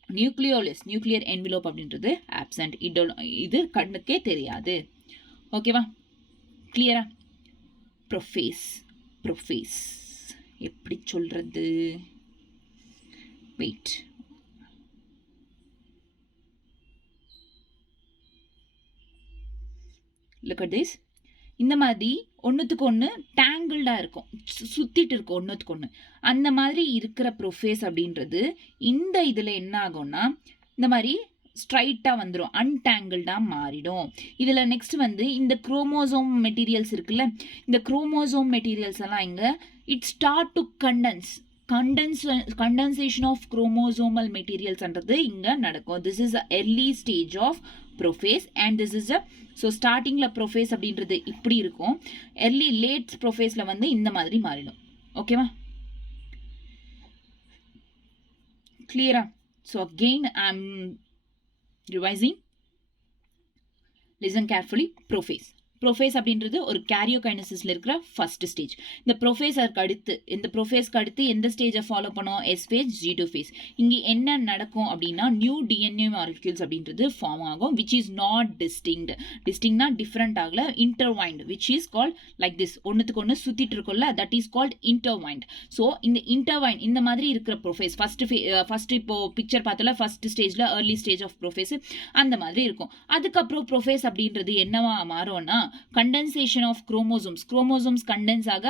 நியூக்ளியோலிஸ் nuclear என்விலோப் அப்படின்றது absent. இது கண்ணுக்கே தெரியாது. ஓகேவா? கிளியரா? ப்ரொஃபேஸ் எப்படி சொல்றது? Wait, look at this. இந்த மாதிரி ஒன்றுத்துக்கு ஒன்று டேங்கிள்டாக இருக்கும், சுற்றிட்டு இருக்கும் ஒன்றுத்துக்கு ஒன்று. அந்த மாதிரி இருக்கிற ப்ரொஃபேஸ் அப்படின்றது இந்த இதில் என்ன ஆகும்னா இந்த மாதிரி ஸ்ட்ரைட்டாக வந்துடும், அன்டேங்கிள்டாக மாறிடும். இதில் நெக்ஸ்ட் வந்து இந்த குரோமோசோம் மெட்டீரியல்ஸ் இருக்குல்ல, இந்த குரோமோசோம் மெட்டீரியல்ஸ் எல்லாம் இங்கே it start to condensation of chromosomal மெட்டீரியல்ஸ்ன்றது இங்கே நடக்கும். This is a early stage of prophase and this is a so ஸ்டார்டிங்கில் ப்ரொஃபேஸ் அப்படின்றது இப்படி இருக்கும், எர்லி லேட் ப்ரொஃபேஸில் வந்து இந்த மாதிரி மாறிடும். ஓகேவா? கிளியரா? So again I am revising, listen carefully. Prophase அப்படின்றது ஒரு கேரியோகைனசிஸில் இருக்கிற ஃபர்ஸ்ட் ஸ்டேஜ். இந்த ப்ரொஃபேஸ்க்கு அடுத்து எந்த ஸ்டேஜை ஃபாலோ பண்ணோம்? S phase, G2 phase. இங்கே என்ன நடக்கும் அப்படின்னா நியூ டிஎன்ஏ மாலிக்யூல்ஸ் அப்படின்றது ஃபார்ம் ஆகும், விச் இஸ் நாட் டிஸ்டிங்னா டிஃப்ரெண்ட் ஆகல, intertwined, which is called like this, ஒன்றுத்துக்கு ஒன்று சுற்றிட்டு இருக்கும்ல, that is called intertwined. So இந்த இன்டர்வைண்ட் இந்த மாதிரி இருக்கிற ப்ரொஃபேஸ் ஃபர்ஸ்ட் இப்போ பிக்சர் பார்த்தல ஃபர்ஸ்ட் ஸ்டேஜில் ஏர்லி ஸ்டேஜ் ஆஃப் ப்ரொஃபேஸ் அந்த மாதிரி இருக்கும். அதுக்கப்புறம் ப்ரொஃபேஸ் அப்படின்றது என்னவா மாறும்னா கண்டென்சேஷன் ஆஃப் குரோமோசோம்ஸ் கண்டென்ஸ் ஆக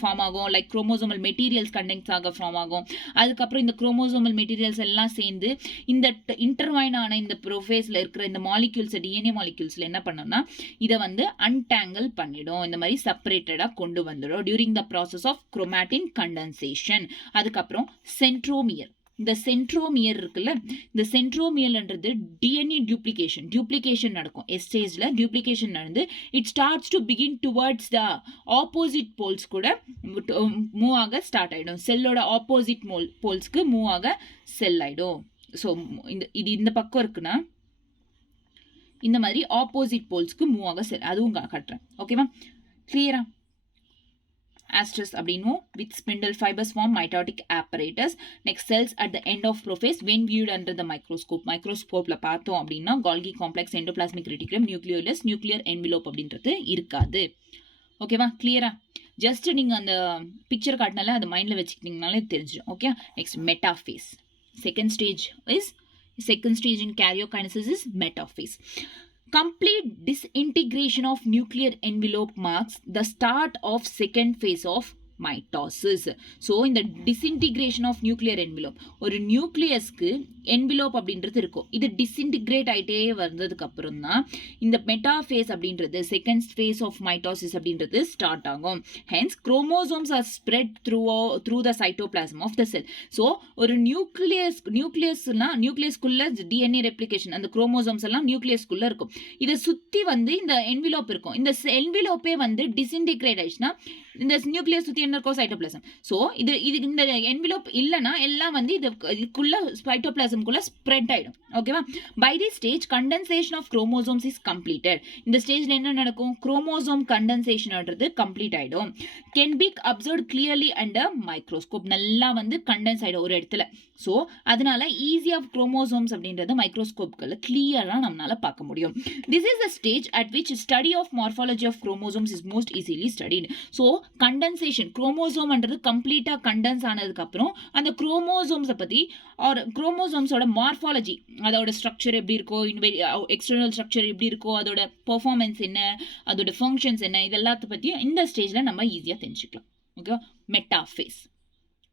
ஃபார்ம் ஆகும், லைக் குரோமோசோமல் மெட்டீரியல்ஸ் கண்டென்ஸ் ஆக ஃபார்ம் ஆகும். அதுக்கப்புறம் இந்த குரோமோசோமல் மெட்டீரியல்ஸ் எல்லாம் சேர்ந்து இந்த இன்டர்வைன் ஆன இந்த ப்ரொஃபேஸில் இருக்கிற இந்த மாலிக்யூல்ஸ் டிஎன்ஏ மாலிக்யூல்ஸில் என்ன பண்ணோம்னா இதை வந்து அன்டேங்கிள் பண்ணிடும், இந்த மாதிரி செப்பரேட்டடாக கொண்டு வந்துடும் during the process of chromatin condensation. அதுக்கப்புறம் சென்ட்ரோமியர், இந்த சென்ட்ரோமியர் இருக்குல்ல, இந்த சென்ட்ரோமியர்ன்றது டிஎன்ஏ டியூப்ளிகேஷன் நடக்கும். ஸ்டேஜில் டியூப்ளிகேஷன் நடந்து it starts to begin towards the opposite poles கூட மூவ் ஆக ஸ்டார்ட் ஆகிடும். செல்லோட ஆப்போசிட் போல்ஸ்க்கு மூவ் ஆக செல் ஆகிடும். ஸோ இது இந்த பக்கம் இருக்குன்னா இந்த மாதிரி ஆப்போசிட் போல்ஸ்க்கு மூவ் ஆக செல், அதுவும் காட்டுறேன். ஓகேவா? கிளியரா? Asters அப்படின்னும் with spindle fibers form mitotic apparatus. next, cells at the end of prophase when viewed under the microscopeல பார்த்தோம் அப்படின்னா Golgi complex, endoplasmic reticulum, nucleolus, nuclear envelope அப்படின்றது இருக்காது. ஓகேவா? கிளியரா? ஜஸ்ட் நீங்கள் அந்த பிக்சர் காட்டினால அது மைண்டில் வச்சுக்கிட்டீங்கனாலே தெரிஞ்சிடும். Okay, next metaphase. Second stage in karyokinesis is metaphase. Complete disintegration of nuclear envelope marks the start of second phase of mitosis. So இந்த டிஸ்இன்டிகிரேஷன் ஆஃப் நியூக்ளியர் என்விலோப், ஒரு நியூக்ளியஸ்க்கு என்விலோப் அப்படின்றது இருக்கும், இது டிஸ்இன்டிகிரேட் ஆகிட்டே வந்ததுக்கு அப்புறம் தான் இந்த மெட்டாஃபேஸ் அப்படின்றது செகண்ட் ஃபேஸ் ஆஃப் மைட்டோசிஸ் அப்படின்றது ஸ்டார்ட் ஆகும். Hence chromosomes are spread through the cytoplasm of the cell. So ஒரு நியூக்ளியஸ்குள்ள டிஎன்ஏ ரெப்ளிகேஷன், அந்த குரோமோசோம்ஸ் எல்லாம் நியூக்ளியஸ்குள்ள இருக்கும், இதை சுற்றி வந்து இந்த என்விலோப் இருக்கும். இந்த என்விலோப்பே வந்து டிஸ்இன்டிகிரேட் ஆயிடுச்சுன்னா இந்த நியூக்ளியஸ் சுற்றி என்ன இருக்கும் சைட்டோபிளாசம். ஸோ இது இந்த என்விலோப் இல்லைன்னா எல்லாம் வந்து இதுக்குள்ள சைட்டோபிளாசம்குள்ள ஸ்ப்ரெட் ஆயிடும். ஓகேவா? By the stage condensation of chromosomes is completed. இந்த ஸ்டேஜ்ல என்ன நடக்கும்? குரோமோசோம் கண்டென்சேஷன்ன்றது கம்ப்ளீட் ஆயிடும். Can be observed clearly under microscope. நல்லா வந்து கண்டென்ஸ் ஆயிடும் ஒரு இடத்துல. ஸோ அதனால ஈஸி ஆஃப் குரோமோசோம்ஸ் அப்படின்றது மைக்ரோஸ்கோப்கள் கிளியரா நம்மளால பார்க்க முடியும். This is the stage at which study of morphology of chromosomes is most easily studied. So condensation குரோமோசோம்ன்றது கம்ப்ளீட்டா கண்டென்ஸ் ஆனதுக்கு அப்புறம் அந்த குரோமோசோம்ஸை பத்தி ஒரு குரோமோசோம்ஸோட மார்ஃபாலஜி, அதோட ஸ்ட்ரக்சர் எப்படி இருக்கோ, எக்ஸ்டர்னல் ஸ்ட்ரக்சர் எப்படி இருக்கோ, அதோட பெர்ஃபார்மன்ஸ் என்ன, அதோட ஃபங்க்ஷன்ஸ் என்ன, இதெல்லாத்த பத்தியும் இந்த ஸ்டேஜ்ல நம்ம ஈஸியா தெரிஞ்சுக்கலாம். ஓகேவா? மெட்டாஃபேஸ்.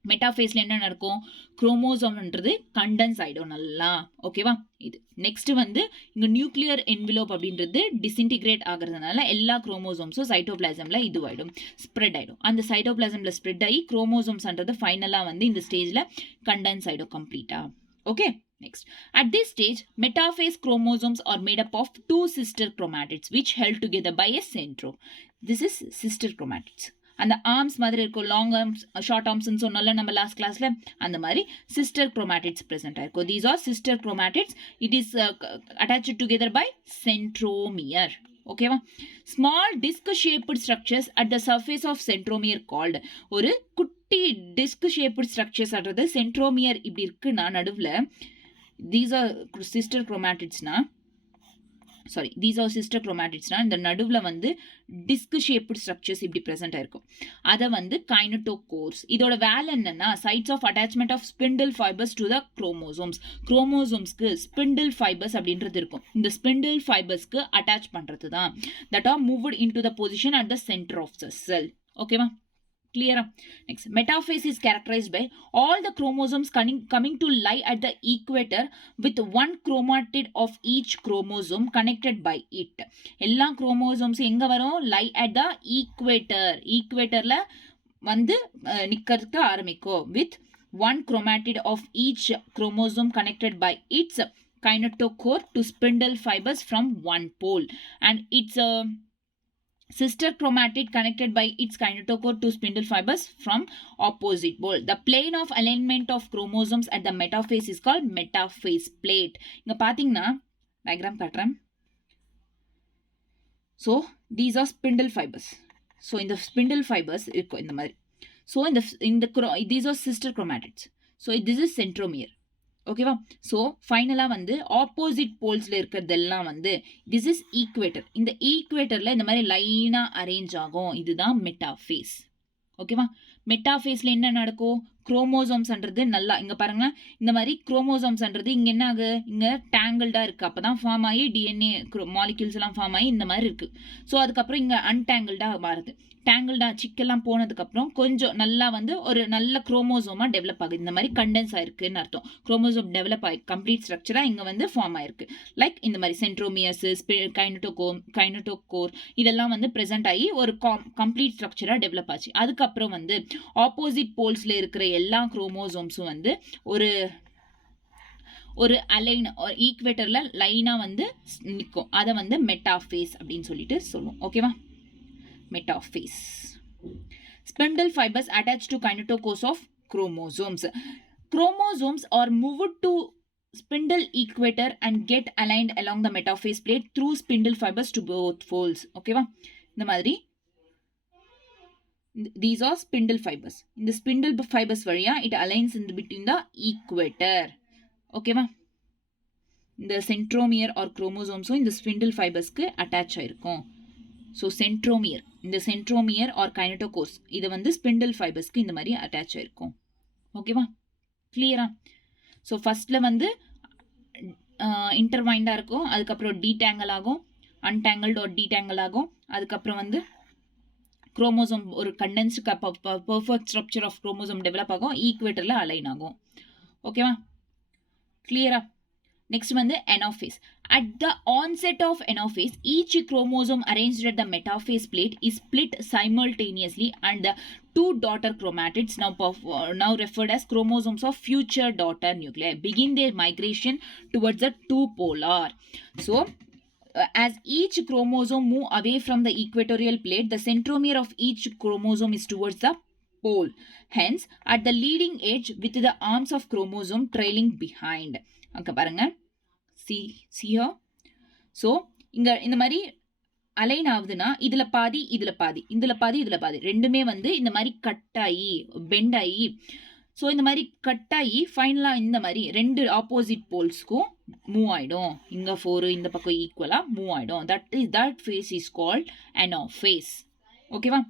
மெட்டாஃபேஸ்ல என்ன நடக்கும்? குரோமோசோம்ன்றது கண்டென்ஸ் ஆயிடும் நல்லா. ஓகேவா? இது நெக்ஸ்ட் வந்து இங்க நியூக்ளியர் என்விலோப் அப்படின்றது டிஸ்இன்டிகிரேட் ஆகிறதுனால எல்லா குரோமோசோம்ஸும் சைட்டோபிளாசம்ல இதுவாயிடும், ஸ்ப்ரெட் ஆயிடும். அந்த சைட்டோபிளாசம்ல ஸ்ப்ரெட் ஆகி குரோமோசோம்ஸ்ன்றது ஃபைனலா வந்து இந்த ஸ்டேஜ்ல கண்டென்ஸ் ஆயிடும் கம்ப்ளீட்டா. Okay, next. At this stage, metaphase chromosomes are made up of two sister chromatids which held together by a centrome. This is sister chromatids. அந்த ஆர்ம்ஸ் மாதிரி இருக்கும், லாங் ஆர்ம்ஸ் ஷார்ட் ஆர்ம்ஸ்ன்னு சொன்னோம்ல நம்ம லாஸ்ட் கிளாஸ்ல, அந்த மாதிரி சிஸ்டர் குரோமேட்டிட்ஸ் பிரசன்ட் ஆயிருக்கும். These are sister chromatids. It is attached together by centromere. ஓகேவா? Small disc shaped structures at the surface of centromere called. ஒரு குட்டி டிஸ்க் ஷேப்டு ஸ்ட்ரக்சர்ஸ் அதாவது சென்ட்ரோமியர் இப்படி இருக்குன்னா நடுவில், தீஸ் ஆர் சிஸ்டர் குரோமேட்டிட்ஸ்னா these are sister chromatidsனா இந்த நடுவில் வந்து டிஸ்க் ஷேப்டு ஸ்ட்ரக்சர்ஸ் இப்படி ப்ரெசென்ட் ஆயிருக்கும். அதை வந்து கைனட்டோகோர்ஸ். இதோட வேலை என்னன்னா sites of attachment of spindle fibres to the chromosomes. குரோமோசோம்ஸ்க்கு ஸ்பிண்டில் ஃபைபர்ஸ் அப்படின்றது இருக்கும். இந்த ஸ்பிண்டில் ஃபைபர்ஸ்க்கு அட்டாச் பண்றது தான். That are moved into the position at the centre of the cell. ஓகேவா? Clear? Next, metaphase is characterized by all the chromosomes coming to lie at the equator with one chromatid of each chromosome connected by it. எல்லா chromosomes எங்க வரும்? lie at the equator. equatorல வந்து நிக்கிறதுக்கு ஆரம்பிக்கும். with one chromatid of each chromosome connected by its kinetochore to spindle fibers from one pole, and its sister chromatid connected by its kinetochore to spindle fibers from opposite pole. The plane of alignment of chromosomes at the metaphase is called metaphase plate. இங்க பாத்தீங்கன்னா diagram காட்டுறேன். So these are spindle fibers. So in the spindle fibers இருக்கும் இந்த மாதிரி. So in the these are sister chromatids. So this is centromere. ஓகேவா? So ஃபைனலாக வந்து opposite போல்ஸில் இருக்கிறதெல்லாம் வந்து திஸ் இஸ் ஈக்குவேட்டர். இந்த ஈக்குவேட்டரில் இந்த மாதிரி லைனாக அரேஞ்ச் ஆகும். இதுதான் மெட்டாஃபேஸ். ஓகேவா? மெட்டாஃபேஸில் என்ன நடக்கும்? குரோமோசோம்ஸ்ன்றது நல்லா இங்கே பாருங்க, இந்த மாதிரி குரோமோசோம்ஸ்ன்றது இங்கே என்ன ஆகு? இங்கே டேங்கிள்டாக இருக்குது. அப்போ தான் ஃபார்ம் ஆகி டிஎன்ஏ மாலிக்யூல்ஸ் எல்லாம் ஃபார்ம் ஆகி இந்த மாதிரி இருக்குது. ஸோ அதுக்கப்புறம் இங்கே அன்டேங்கிள்டாக மாறுது. டேங்கிள்டா சிக்கெல்லாம் போனதுக்கப்புறம் கொஞ்சம் நல்லா வந்து ஒரு நல்ல குரோமோசோமாக டெவலப் ஆகுது. இந்த மாதிரி கண்டென்ஸ் ஆயிருக்குன்னு அர்த்தம். குரோமோசோம் டெவலப் ஆகி கம்ப்ளீட் ஸ்ட்ரக்சராக இங்கே வந்து ஃபார்ம் ஆயிருக்கு. லைக் இந்த மாதிரி சென்ட்ரோமியர்ஸ், கைனட்டோகோர் இதெல்லாம் வந்து ப்ரெசென்ட் ஆகி ஒரு கம்ப்ளீட் ஸ்ட்ரக்சராக டெவலப் ஆச்சு. அதுக்கப்புறம் வந்து ஆப்போசிட் போல்ஸில் இருக்கிற எல்லா குரோமோசோம்ஸும் வந்து ஒரு அலைன் ஈக்குவேட்டர்ல லைனாக வந்து நிற்கும். அதை வந்து மெட்டாஃபேஸ் அப்படின்னு சொல்லிட்டு சொல்லுவோம். ஓகேவா? Metaphase. Spindle fibers attached to kinetochores of chromosomes. Chromosomes are moved to spindle equator and get aligned along the metaphase plate through spindle fibers to both folds. Okay va? இந்த மாதிரி these are spindle fibers. In the spindle fibers வழியா it aligns in between the equator. Okay va? இந்த centromere or chromosomes இந்த spindle fibers-க்கு attach ஆயிருக்கும். So centromere, இந்த centromere R கைனட்டோகோர்ஸ் இது வந்து spindle ஃபைபர்ஸ்க்கு இந்த மாதிரி அட்டாச் ஆயிருக்கும். ஓகேவா? கிளியரா? ஸோ ஃபர்ஸ்ட்ல வந்து இன்டர்வைண்டாக இருக்கும், அதுக்கப்புறம் டீடேங்கிள் ஆகும், அன்டேங்கிள்டு ஒரு டீடேங்கிள் ஆகும், அதுக்கப்புறம் வந்து குரோமோசோம் ஒரு condensed perfect structure of chromosome develop ஆகும், ஈக்குவேட்டரில் அலைன் ஆகும். ஓகேவா? கிளியரா? Next one, the anaphase. At the onset of anaphase, each chromosome arranged at the metaphase plate is split simultaneously, and the two daughter chromatids, now referred as chromosomes of future daughter nuclei, begin their migration towards the two polar. So, as each chromosome move away from the equatorial plate, the centromere of each chromosome is towards the pole. Hence, at the leading edge with the arms of chromosome trailing behind. அங்க பாருங்க. See here? So, இங்க இந்த மாதிரி align ஆகுதுன்னா இதுல பாதி இதுல பாதி இதுல பாதி இதுல பாதி ரெண்டுமே வந்து இந்த மாதிரி கட் ஆகி பெண்ட் ஆகி ஸோ இந்த மாதிரி கட் ஆகி ஃபைனலாக இந்த மாதிரி ரெண்டு ஆப்போசிட் போல்ஸ்க்கும் மூவ் ஆகிடும். இங்கே 4 இந்த பக்கம் ஈக்குவலாக மூவ் ஆகிடும். That phase is called anaphase. ஓகேவா?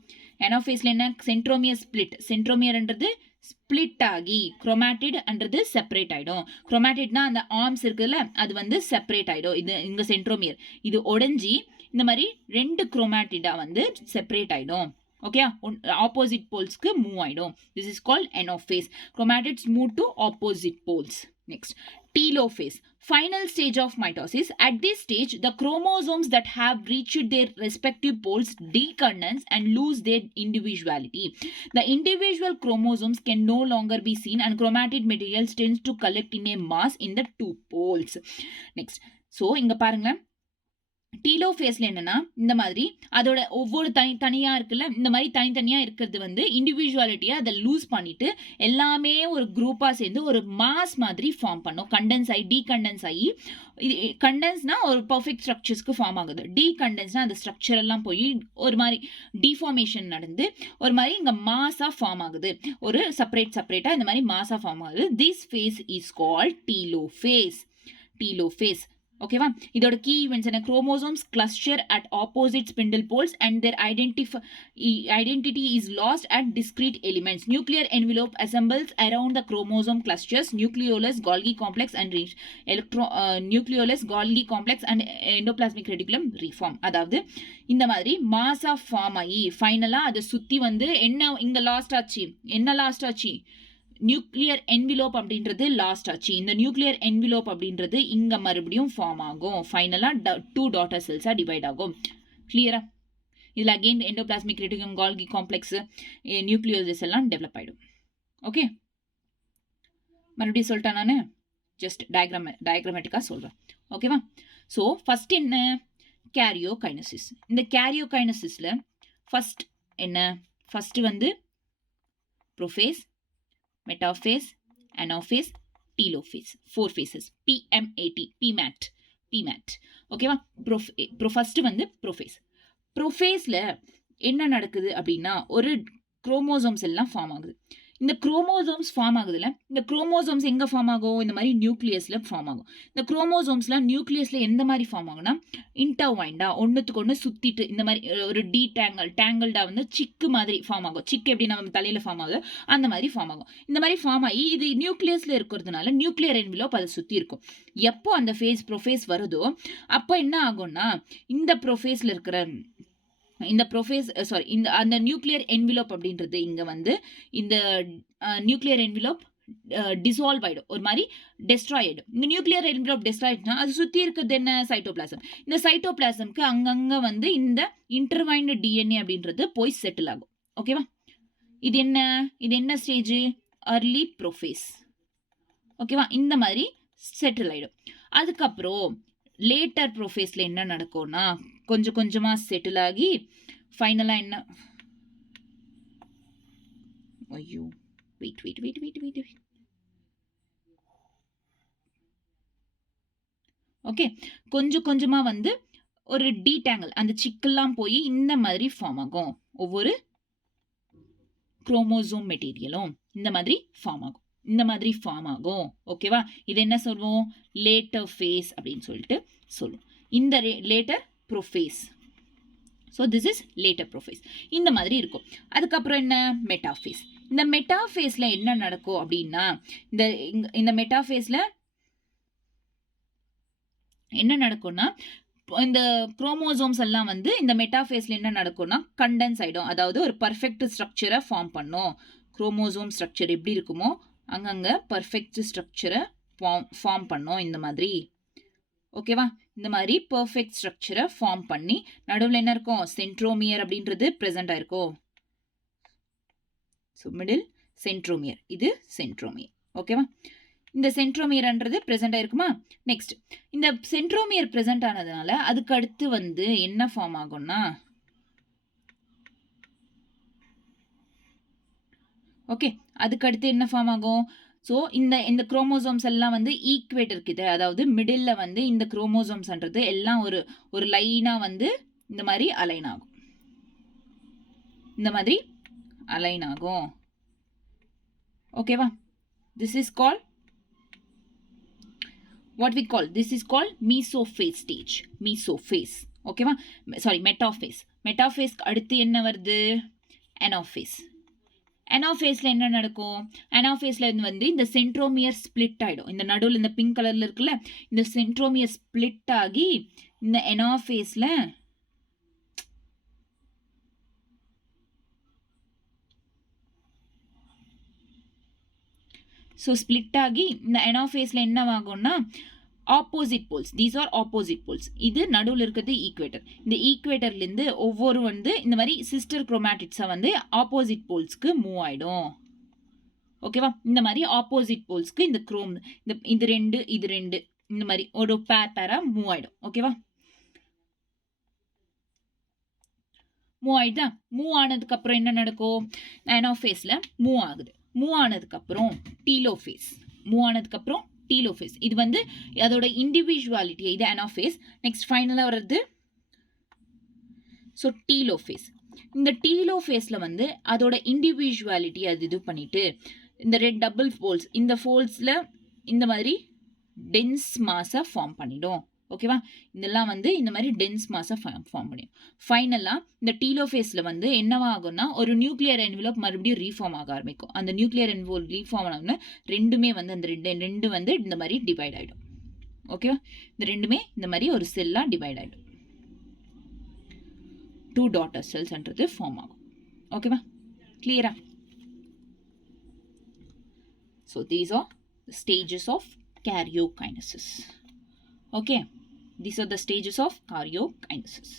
அனாஃபேஸில் என்ன? Centromere split. சென்ட்ரோமியர்ன்றது ஸ்பிளிட் ஆகி குரோமேட்டிட்ன்றது செப்பரேட் ஆகிடும். குரோமேட்டிட்னா அந்த ஆர்ம்ஸ் இருக்குதுல்ல அது வந்து செப்பரேட் ஆகிடும். இது இங்கே சென்ட்ரோமியர் இது உடஞ்சி இந்த மாதிரி ரெண்டு குரோமேட்டிடாக வந்து செப்பரேட் ஆகிடும். ஓகே, ஆப்போசிட் போல்ஸ்க்கு மூவ் ஆகிடும். This is called anaphase. Chromatids move to opposite poles. Next, telophase. Final stage of mitosis. At this stage, the chromosomes that have reached their respective poles decondense and lose their individuality. The individual chromosomes can no longer be seen and chromatid material tends to collect in a mass in the two poles. Next, so இங்க பாருங்களேன், டீலோஃபேஸ்ல என்னன்னா இந்த மாதிரி அதோட ஒவ்வொரு தனியா இருக்குல்ல இந்த மாதிரி தனித்தனியா இருக்கிறது வந்து இண்டிவிஜுவாலிட்டியா அதை லூஸ் பண்ணிட்டு எல்லாமே ஒரு குரூப்பா சேர்ந்து ஒரு மாஸ் மாதிரி ஃபார்ம் பண்ணும். கண்டென்ஸ் ஆகி டீகண்டென்ஸ் ஆகி, கண்டென்ஸ்னா ஒரு பர்ஃபெக்ட் ஸ்ட்ரக்சர்ஸ்க்கு ஃபார்ம் ஆகுது. டீகண்டென்ஸ்னா அந்த ஸ்ட்ரக்சர் எல்லாம் போய் ஒரு மாதிரி டிஃபார்மேஷன் நடந்து ஒரு மாதிரி இங்க மாஸா ஃபார்ம் ஆகுது. ஒரு செப்பரேட்டா இந்த மாதிரி மாஸா ஃபார்ம் ஆகுது. This phase is called telophase. Telophase. ஓகேவா? இதோட கீ ஈவெண்ட்ஸ் என்ன? Chromosomes cluster at opposite spindle poles and their identity is lost at discrete elements. Nuclear envelope assembles around the chromosome clusters. Nucleolus Golgi complex and nucleolus Golgi complex and endoplasmic reticulum reform. அதாவது இந்த மாதிரி மாஸா form ஆகி ஃபைனலா அதை சுத்தி வந்து என்ன இங்க லாஸ்ட் ஆச்சு? என்ன லாஸ்ட் ஆச்சு? நியூக்ளியர் என்விலோப் அப்படின்றது லாஸ்ட் ஆச்சு. இந்த நியூக்ளியர் என்விலோப் அப்படின்றது இங்க மறுபடியும் ஃபார்ம் ஆகும். ஃபைனலா 2 டாட்டர் செல்ஸா டிவைட் ஆகும். கிளியரா? இதுல அகெயின் எண்டோபிளாஸ்மிக் ரெட்டிகுலம், கால்கி காம்ப்ளெக்ஸ், நியூக்ளியோலஸ் எல்லாம் டெவலப் ஆயிடும். ஓகே, மறுபடியும் சொல்லிட்டேன் நான், ஜஸ்ட் டயக்ராமேட்டிக்கா சொல்றேன். ஓகேவா? ஸோ ஃபர்ஸ்ட் என்ன? கேரியோகைனசிஸ். இந்த கேரியோகைனசிஸ்ல ஃபர்ஸ்ட் என்ன? ஃபர்ஸ்ட் வந்து prophase, metaphase, anaphase, telophase. 4 phases. PMAT. ஓகேவா? ஃபர்ஸ்ட் வந்து ப்ரோஃபேஸ். ப்ரோஃபேஸ்ல என்ன நடக்குது அப்படின்னா ஒரு குரோமோசோம்ஸ் எல்லாம் ஃபார்ம் ஆகுது. இந்த குரோமோசோம்ஸ் ஃபார்ம் ஆகுதுல்ல, இந்த குரோமோசோம்ஸ் எங்க ஃபார்ம் ஆகும்? இந்த மாதிரி நியூக்ளியஸ்ல ஃபார்ம் ஆகும். இந்த குரோமோசோம்ஸ்லாம் நியூக்ளியஸ்ல எந்த மாதிரி ஃபார்ம் ஆகும்னா இன்டர்வைண்டா ஒன்னுத்துக்கு ஒன்று சுத்திட்டு இந்த மாதிரி ஒரு டேங்கிள்டா வந்து சிக்கு மாதிரி ஃபார்ம் ஆகும். சிக்கு எப்படி நம்ம தலையில ஃபார்ம் ஆகுது அந்த மாதிரி ஃபார்ம் ஆகும். இந்த மாதிரி ஃபார்ம் ஆகி இது நியூக்ளியஸ்ல இருக்கிறதுனால நியூக்ளியர் என்விலோப் அதை சுத்தி இருக்கும். எப்போ அந்த ப்ரோஃபேஸ் வருதோ அப்போ என்ன ஆகும்னா இந்த ப்ரோஃபேஸ்ல இருக்கிற இந்த அந்த நியூக்ளியர் என்விலோப் அப்படின்றது இங்க வந்து இந்த நியூக்ளியர் என்விலோப் டிசால்வ் ஆயிடும், ஒரு மாதிரி டெஸ்ட்ராய் ஆயிடும். இந்த நியூக்ளியர் என்விலோப் டெஸ்ட்ராய் ஆயிடுச்சுன்னா அது சுத்தி இருக்கிறது என்ன? சைட்டோபிளாசம். இந்த சைட்டோபிளாசம்க்கு அங்கங்க வந்து இந்த இன்டர்வைன்டு டிஎன்ஏ அப்படின்றது போய் செட்டில் ஆகும். ஓகேவா? இது என்ன ஸ்டேஜ்? அர்லி ப்ரோஃபேஸ். ஓகேவா? இந்த மாதிரி செட்டில் ஆயிடும். அதுக்கப்புறம் லேட்டர் ப்ரோஃபேஸ்ல என்ன நடக்கும்னா கொஞ்சம் கொஞ்சமா செட்டில் ஆகி ஃபைனலா என்ன? ஐயோ, வெயிட். ஓகே, கொஞ்சம் கொஞ்சமா வந்து ஒரு டீடாங்கிள் அந்த சிக்கெல்லாம் போய் இந்த மாதிரி ஃபார்ம் ஆகும். ஒவ்வொரு குரோமோசோம் மெட்டீரியலும் இந்த மாதிரி ஃபார்ம் ஆகும். ஓகேவா? இது என்ன சொல்லுவோம்? லேட்டர் ஃபேஸ் அப்படின்னு சொல்லிட்டு சொல்லுவோம். இந்த later prophase. So this is later prophase. இந்த மாதிரி இருக்கும். அதுக்கப்புறம் என்ன? மெட்டாஃபேஸ். இந்த மெட்டாஃபேஸ்ல என்ன நடக்கும் அப்படின்னா இந்த மெட்டாஃபேஸ்ல என்ன நடக்கும்னா இந்த குரோமோசோம்ஸ் எல்லாம் வந்து இந்த மெட்டாஃபேஸ்ல என்ன நடக்கும்னா கண்டென்ஸ் ஆயிடும். அதாவது ஒரு பர்ஃபெக்ட் ஸ்ட்ரக்சரை ஃபார்ம் பண்ணும். குரோமோசோம் ஸ்ட்ரக்சர் எப்படி இருக்குமோ அங்கங்க பர்ஃபெக்ட் ஸ்ட்ரக்சரை ஃபார்ம் பண்ணும் இந்த மாதிரி. ஓகேவா? இந்த மாதிரி பர்ஃபெக்ட் ஸ்ட்ரக்சரை ஃபார்ம் பண்ணி நடுவில் என்ன இருக்கும்? சென்ட்ரோமியர் அப்படின்றது ப்ரெசென்ட் ஆயிருக்கும். ஸோ மிடில் சென்ட்ரோமியர், இது சென்ட்ரோமியர். ஓகேவா? இந்த சென்ட்ரோமியர்ன்றது ப்ரெசென்ட் ஆயிருக்குமா? நெக்ஸ்ட், இந்த சென்ட்ரோமியர் ப்ரெசென்ட் ஆனதுனால அதுக்கு அடுத்து வந்து என்ன ஃபார்ம் ஆகும்னா ஓகே, அதுக்கடுத்து என்ன ஃபார்ம் ஆகும்? ஸோ இந்த குரோமோசோம்ஸ் எல்லாம் வந்து ஈக்குவேட்டர் கிட்ட, அதாவது மிடில்ல வந்து இந்த குரோமோசோம்ஸ்ன்றது எல்லாம் ஒரு லைனா வந்து இந்த மாதிரி அலைன் ஆகும். இந்த மாதிரி அலைன் ஆகும். ஓகேவா? This is called what we call, this is called mesophase stage. Mesophase. ஓகேவா? Sorry, metaphase. மெட்டாஃபேஸ்க்கு அடுத்து என்ன வருது? அனாஃபேஸ். அனாஃபேஸில் என்ன நடக்கும்? அனாஃபேஸில் வந்து இந்த சென்ட்ரோமியர் ஸ்பிளிட் ஆகிடும். இந்த நடுவில் இந்த பிங்க் கலரில் இருக்குல்ல, இந்த சென்ட்ரோமியர் ஸ்பிளிட் ஆகி இந்த அனாஃபேஸில் ஸோ ஸ்பிளிட் ஆகி இந்த அனாஃபேஸில் என்னவாகும்னா opposite poles, these are opposite poles. இது நடுவில் இருக்கிறது ஈக்குவேட்டர். இந்த ஈக்குவேட்டர்லேருந்து ஒவ்வொரு வந்து இந்த மாதிரி சிஸ்டர் குரோமேட்டிட்ஸை வந்து ஆப்போசிட் போல்ஸ்க்கு மூவ் ஆகிடும். ஓகேவா? இந்த மாதிரி ஆப்போசிட் போல்ஸ்க்கு இந்த குரோம் இது ரெண்டு இந்த மாதிரி ஒரு பேரா மூவ் ஆகிடும். ஓகேவா? மூவ் ஆகிடுதா? மூவ் ஆனதுக்கப்புறம் என்ன நடக்கும்? அனாஃபேஸில் மூவ் ஆகுது. மூவ் ஆனதுக்கப்புறம் டீலோஃபேஸ். மூவ் ஆனதுக்கப்புறம் டீலோஃபேஸ். இது வந்து அதோட இண்டிவிஜுவாலிட்டி, இது அனாஃபேஸ். நெக்ஸ்ட் ஃபைனலாக வர்றது ஸோ டீலோஃபேஸ். இந்த டீலோஃபேஸில் வந்து அதோட இண்டிவிஜுவாலிட்டி அது இது பண்ணிட்டு இந்த ரெட் டபுள் ஃபோல்ஸ், இந்த ஃபோல்ஸில் இந்த மாதிரி டென்ஸ் மாஸை ஃபார்ம் பண்ணிடும். ஓகேவா? இதெல்லாம் வந்து இந்த மாதிரி டென்ஸ் மாஸை ஃபார்ம் பண்ணிடும். ஃபைனலாக இந்த டீலோஃபேஸில் வந்து என்னவாகும்னா ஒரு நியூக்ளியர் என்வலப் மறுபடியும் ரீஃபார்ம் ஆக ஆரம்பிக்கும். அந்த நியூக்ளியர் என்வலப் ரீஃபார்ம் ஆனோம்னா ரெண்டுமே வந்து அந்த ரெண்டு வந்து இந்த மாதிரி டிவைட் ஆகிடும். ஓகேவா? இந்த ரெண்டுமே இந்த மாதிரி ஒரு செல்லாக டிவைட் ஆகிடும். 2 டாட்டர் செல்ஸ்ன்றது ஃபார்ம் ஆகும். ஓகேவா? கிளியரா? So these are the stages of karyokinesis. Okay, these are the stages of karyokinesis.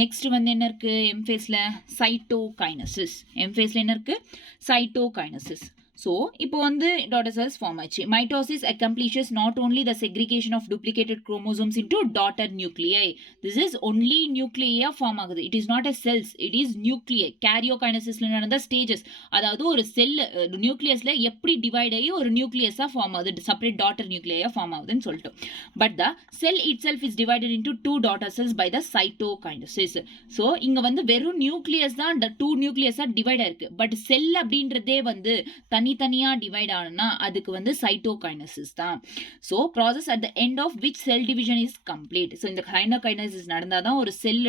Next வந்து என்ன இருக்கு? எம்ஃபேஸில் சைட்டோகைனசிஸ். எம்ஃபேஸில் என்ன இருக்கு? சைட்டோகைனசிஸ். ஸோ இப்போ வந்து டாட்டர் செல்ஸ் ஃபார்ம் ஆச்சு. Mitosis accomplishes not only the segregation of duplicated chromosomes into daughter nuclei. This is only nuclei form ஆகுது. It is not a cells, it is nuclei. Karyokinesisல நடந்த stages, அதாவது ஒரு செல் நியூக்ளியஸில் எப்படி divide ஆகி ஒரு நியூக்ளியஸாக ஃபார்ம் ஆகுது, செப்பரேட் டாட்டர் நியூக்ளியா ஃபார்ம் ஆகுதுன்னு சொல்லிட்டு. But the cell itself is divided into 2 daughter cells by the cytokinesis. So இங்கே வந்து வெறும் நியூக்ளியஸ் தான் 2 நியூக்ளியஸாக டிவைட் ஆயிருக்கு. பட் செல் அப்படின்றதே வந்து தனித்தனியாக டிவைட் ஆனா அதுக்கு வந்து சைட்டோகைனசிஸ் தான். So process at the end of which cell division is complete. So இந்த சைட்டோகைனசிஸ் நடந்தால் தான் ஒரு செல்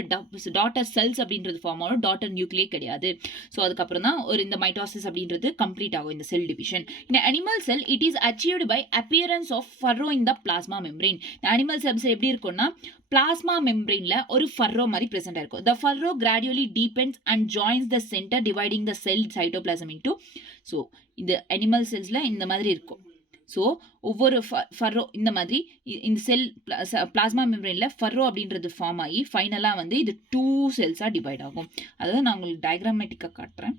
டாட்டர் செல்ஸ் அப்படின்றது ஃபார்ம் ஆகும், டாட்டர் நியூக்ளியே கிடையாது. ஸோ அதுக்கப்புறம் தான் ஒரு இந்த மைட்டோசிஸ் அப்படின்றது கம்ப்ளீட் ஆகும் இந்த செல் டிவிஷன். இந்த animal cell it is achieved by appearance of furrow in the plasma membrane. இந்த அனிமல் செல்ஸ் எப்படி இருக்கும்னா பிளாஸ்மா மெம்பரேன்ல ஒரு ஃபர்ரோ மாதிரி பிரசன்ட் இருக்கும். The furrow gradually deepens and joins the center, dividing the cell cytoplasm into. So இந்த animal செல்ஸ்ல இந்த மாதிரி இருக்கும். ஸோ ஒவ்வொரு ஃபர்ரோ இந்த மாதிரி இந்த செல் பிளாஸ்மா மெம்பரேன்ல ஃபர்ரோ அப்படின்றது ஃபார்ம் ஆகி ஃபைனலாக வந்து இது 2 செல்ஸாக டிவைட் ஆகும். அதாவது நான் உங்களுக்கு டயக்ராமேட்டிக்காக காட்டுறேன்.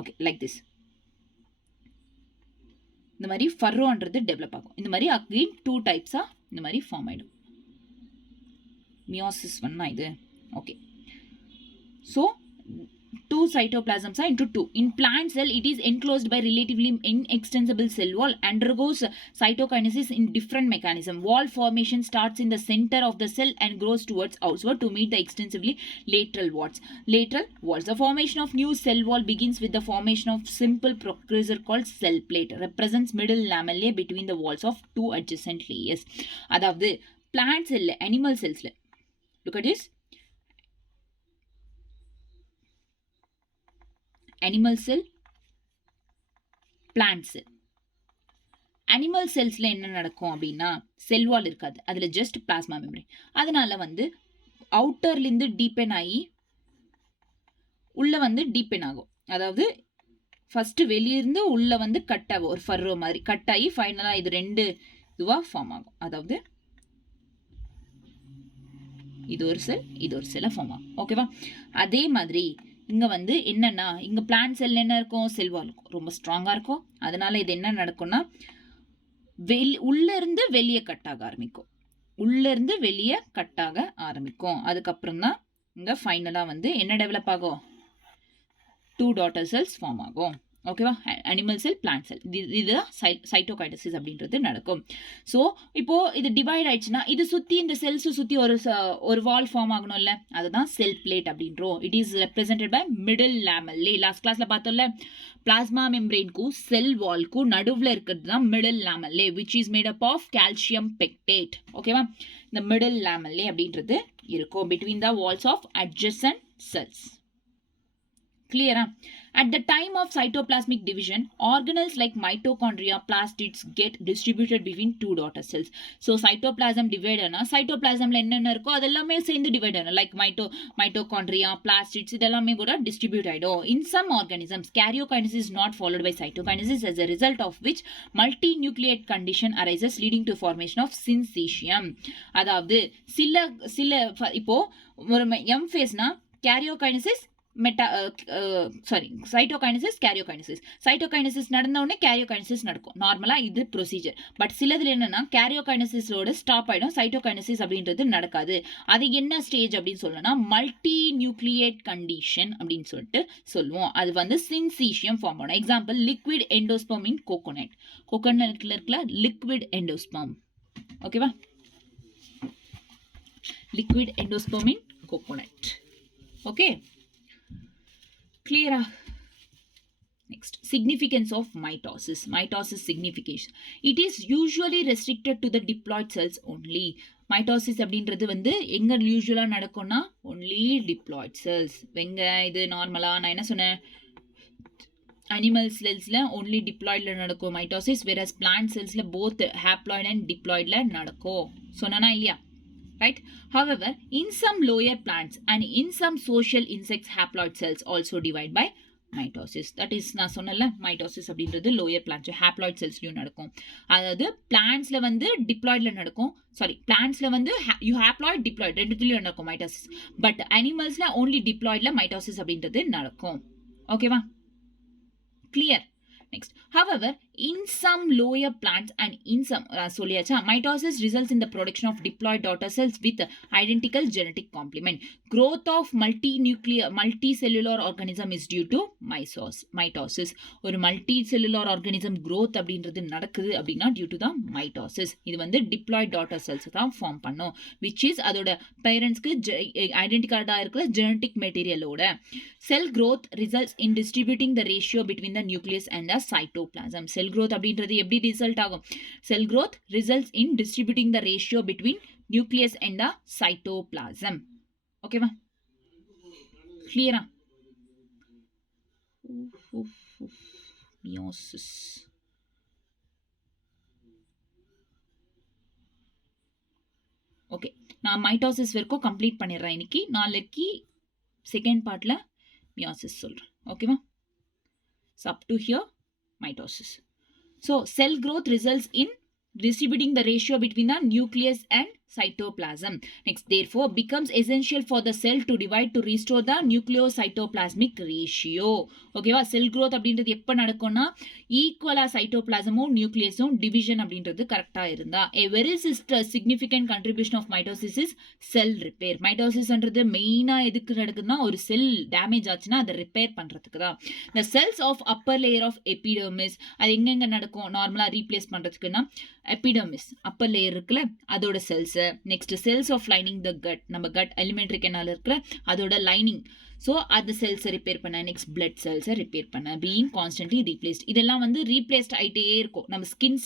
Okay, like this. இந்த மாதிரி ஃபர்ரோன்றது டெவலப் ஆகும். இந்த மாதிரி அகெயின் 2 டைப்ஸாக இந்த மாதிரி ஃபார்ம் ஆகிடும். மியோசிஸ் 1 இது. Okay, so 2 cytoplasms are into 2. In plant cell, it is enclosed by relatively inextensible cell wall, undergoes cytokinesis in different mechanism. Wall formation starts in the center of the cell and grows towards outward to meet the extensively lateral walls. Lateral walls. The formation of new cell wall begins with the formation of simple precursor called cell plate. Represents middle lamellae between the walls of 2 adjacent layers. அதாவது plant cell, animal cells. Look at this. Animal cell, plant cell. Animal செல்ஸில் என்ன நடக்கும் அப்படின்னா செல் வால் இருக்காது, அதில் just plasma membrane. அதனால வந்து அவுட்டர்லேருந்து டீப்பென் ஆகி உள்ளே வந்து டீப்பென் ஆகும். அதாவது ஃபஸ்ட்டு வெளியிருந்து உள்ளே வந்து கட் ஆகும், ஒரு ஃபர்ரோ மாதிரி கட் ஆகி ஃபைனலாக இது 2 இதுவாக ஃபார்ம் ஆகும். அதாவது இது ஒரு செல், இது ஒரு செல்லாக ஃபார்ம் ஆகும். ஓகேவா? அதே மாதிரி இங்கே வந்து என்னன்னா இங்கே பிளான்ட் செல் என்ன இருக்கும்? செல்வால் இருக்கும், ரொம்ப ஸ்ட்ராங்காக இருக்கும். அதனால இது என்ன நடக்கும்னா உள்ளேருந்து வெளியே கட்டாக ஆரம்பிக்கும், உள்ளேருந்து வெளியே கட்டாக ஆரம்பிக்கும். அதுக்கப்புறம் தான் இங்கே ஃபைனலாக வந்து என்ன டெவலப் ஆகும்? 2 daughter cells ஃபார்ம் ஆகும். ஓகேவா? அனிமல் செல், பிளான்ட் செல், இதுதான் சைட்டோகைனசிஸ் அப்படின்றது நடக்கும். ஸோ இப்போ இது டிவைட் ஆயிடுச்சுன்னா இது சுற்றி இந்த செல்ஸை சுற்றி ஒரு வால் ஃபார்ம் ஆகணும்ல, அதுதான் செல் பிளேட் அப்படின்றோம். It is represented by middle lamellae. Last கிளாஸ்ல பார்த்தோம்ல, பிளாஸ்மா மெம்பரேனுக்கும் செல் வால்க்கும் நடுவில் இருக்கிறது தான் middle lamellae, which is made up of calcium pectate. ஓகேவா? இந்த மிடில் லேமெல்லே அப்படின்றது இருக்கும் between the walls of adjacent cells. Clear? At the time of cytoplasmic division, organelles like mitochondria, plastids get distributed between two daughter cells. So cytoplasm divide ஆனா cytoplasmல என்னென்ன இருக்கோ அதெல்லாமே சேர்ந்து divide ஆனா like mitochondria, plastids இதெல்லாமே கூட distribute ஆயிடும். In some organisms, karyokinesis is not followed by cytokinesis, as a result of which multinucleate condition arises leading to formation of syncytium. அதாவது சில இப்போ ஒரு M phase-னா karyokinesis cytokinesis, karyokinesis. Cytokinesis நடந்த உடனே karyokinesis நடக்கும். நார்மலா இது ப்ரொசீஜர். பட் சிலதுல என்னன்னா karyokinesisோட ஸ்டாப் ஆயிடும், cytokinesis அப்படின்றது நடக்காது. அது என்ன ஸ்டேஜ் அப்படின்னு சொல்லணும்னா மல்டி நியூக்ளியேட் கண்டிஷன் அப்படின்னு சொல்லிட்டு சொல்லுவோம். அது வந்து சின்சீஷியம் ஃபார்ம் ஆகும். Example liquid endosperm in coconut. கோகோனட்ல இருக்கல லிக்விட் எண்டோஸ்பெர்ம். ஓகேவா? Liquid endosperm in coconut. Okay, clear? Next, significance of mitosis. Mitosis signification. It is usually restricted to the diploid cells only. Mitosis அப்படின்றது வந்து எங்க யூசுவலா நடக்கும்னா only diploid cells. வெங்க இது நார்மலா நான் என்ன சொன்னேன், அனிமல் செல்ஸ்ல only diploidல நடக்கும் mitosis, whereas plant cellsல both haploid and diploidல நடக்கும். சொன்னனா இல்லையா? Right? However, in some lower plants and in some social insects, haploid cells also divide by mitosis. That is நான் சொன்னல mitosis அப்படின்றது lower plants haploid cellsலயும் நடக்கும். அதாவது பிளான்ட்ஸ்ல வந்து டிப்ளாய்ட்ல நடக்கும். சாரி, பிளான்ட்ஸ்ல வந்து haploid diploid ரெண்டுத்துலயும் நடக்கும் mitosis. பட் அனிமல்ஸ்ல only diploidல mitosis அப்படின்றது நடக்கும். ஓகேவா? Clear? Next, however, in some lower plants and in some mitosis results in the production of diploid daughter cells with identical genetic complement. Growth of multicellular organism is due to mitosis. ஒரு multicellular organism growth அப்படின்றது நடக்குது அப்படின்னா due to the mitosis. இது வந்து diploid daughter cells தான் form பண்ணும், which is அதோட பேரண்ட்ஸ்க்கு ஐடென்டிகல்டா இருக்கிற genetic மெட்டீரியலோட. Cell growth results in distributing the ratio between the nucleus and the cytoplasm. Cell growth அப்படின்றது எப்படி ரிசல்ட் ஆகும்? Cell growth results in distributing the ratio between nucleus and the cytoplasm. ஓகேவா? கிளியரா? Meiosis. Okay, நான் mitosis வரைக்கும் complete பண்ணிடுறேன் இன்னைக்கு. நாளைக்கு செகண்ட் பார்ட்ல மியோசிஸ் சொல்றேன். ஓகேவா? So up to here, mitosis. So cell growth results in distributing the ratio between the nucleus and cytoplasm. Next, therefore, becomes essential for the cell to divide to restore the nucleocytoplasmic ratio. ஓகேவா? செல் growth அப்படின்றது எப்போ நடக்கும்னா ஈக்குவலா சைட்டோபிளாசமும் நியூக்ளியஸும் division அப்படின்றது கரெக்டா இருந்தா. A very significant contribution of mitosis is cell repair. மைட்டோசிஸ்ன்றது மெயினா எதுக்கு நடக்குதுன்னா ஒரு செல் டேமேஜ் ஆச்சுன்னா அதை ரிப்பேர் பண்றதுக்கு தான். The cells of upper layer of epidermis, அது எங்கெங்க நடக்கும் நார்மலா ரீப்ளேஸ் பண்றதுக்குன்னா எபிடர்மிஸ் அப்பர் லேயர் இருக்குல்ல அதோட cells. Next cells of lining the gut, நம்ம கட் எலிமெண்ட்ரி கெனால் இருக்குல்ல அதோட லைனிங். ஸோ அந்த செல்ஸை ரிப்பேர் பண்ண. நெக்ஸ்ட் பிளட் செல்ஸை ரிப்பேர் பண்ண. Being constantly replaced. இதெல்லாம் வந்து ரீப்ளேஸ்ட் ஆகிட்டே இருக்கும். நம்ம ஸ்கின்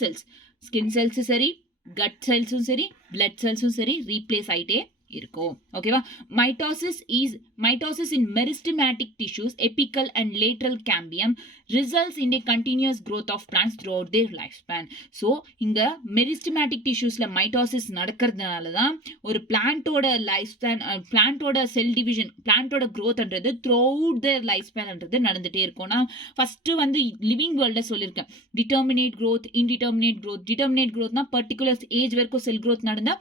செல்ஸும் சரி, கட் செல்ஸும் சரி, பிளட் செல்ஸும் சரி ரீப்ளேஸ் ஆகிட்டே இருக்கும். ஓகேவா? Mitosis in meristematic tissues, எபிக்கல் and lateral cambium results in a continuous growth of plants throughout their lifespan. So இங்க மெரிஸ்டமேட்டிக் டிஷ்யூஸ்ல மைட்டோசிஸ் நடக்கிறதுனால தான் ஒரு பிளான்ட்டோட லைஃப் ஸ்பேன், பிளான்ட்டோட செல் டிவிஷன், பிளான்ட்டோட க்ரோத்ன்றது த்ரூஅவுட் தேர் லைஃப் ஸ்பேன்ன்றது நடந்துட்டே இருக்கும். நான் ஃபர்ஸ்ட் வந்து லிவிங் வேர்ல்ட சொல்லியிருக்கேன், determinate growth, indeterminate growth. Determinate க்ரோத்னா பர்டிகுலர் ஏஜ் வரைக்கும் செல் க்ரோத் நடந்தா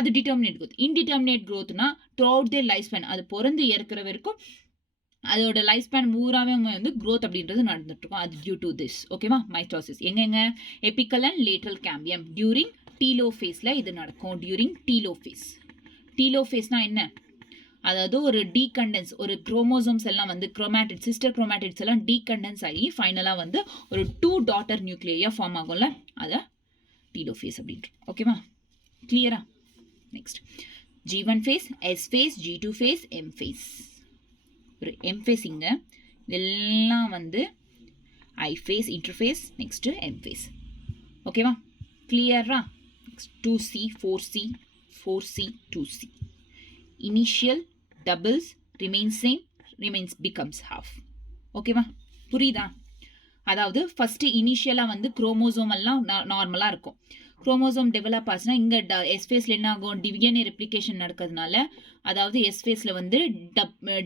அது டிட்டர்மினேட் க்ரோத். இன்டிட்டர்மினேட் க்ரோத்னா த்ரூஅவுட் தேர் லைஃப் ஸ்பேன், அது பிறந்து இறக்குற வரைக்கும் அதோட லைஃப் ஸ்பேன் பூராவே வந்து க்ரோத் அப்படின்றது நடந்துட்டு இருக்கும். அது டியூ டு திஸ். ஓகேவா? மைட்டோசிஸ் எங்கெங்க apical and lateral cambium during டீலோஃபேஸ்ல இது நடக்கும். During telophase. டீலோஃபேஸ்னா என்ன? அதாவது ஒரு டீகண்டன்ஸ், ஒரு குரோமோசோம்ஸ் எல்லாம் வந்து குரோமேட்டிட் சிஸ்டர் குரோமேட்டிட்ஸ் எல்லாம் டீகண்டன்ஸ் ஆகி ஃபைனலாக வந்து ஒரு 2 டாட்டர் நியூக்ளியா ஃபார்ம் ஆகும்ல, அதை டீலோஃபேஸ் அப்படின்ட்டு. ஓகேவா, கிளியரா? Next G1 phase, S phase, G2 phase, M phase. ஒரு M ஃபேஸ் இங்கே, இதெல்லாம் வந்து I phase, interphase, next M phase. ஓகேவா, கிளியரா? Next 2C, 4C, 4C, 2C. Initial doubles remains same, remains becomes half. ஓகேவா, புரியுதா? அதாவது ஃபஸ்ட்டு இனிஷியலாக வந்து குரோமோசோம் எல்லாம் நார்மலாக இருக்கும். குரோமோசோம் டெவலப் ஆச்சுன்னா இங்கே எஸ் ஃபேஸில் என்ன ஆகும், டிஎன்ஏ ரெப்ளிகேஷன் நடக்கிறதுனால, அதாவது எஸ் ஃபேஸில் வந்து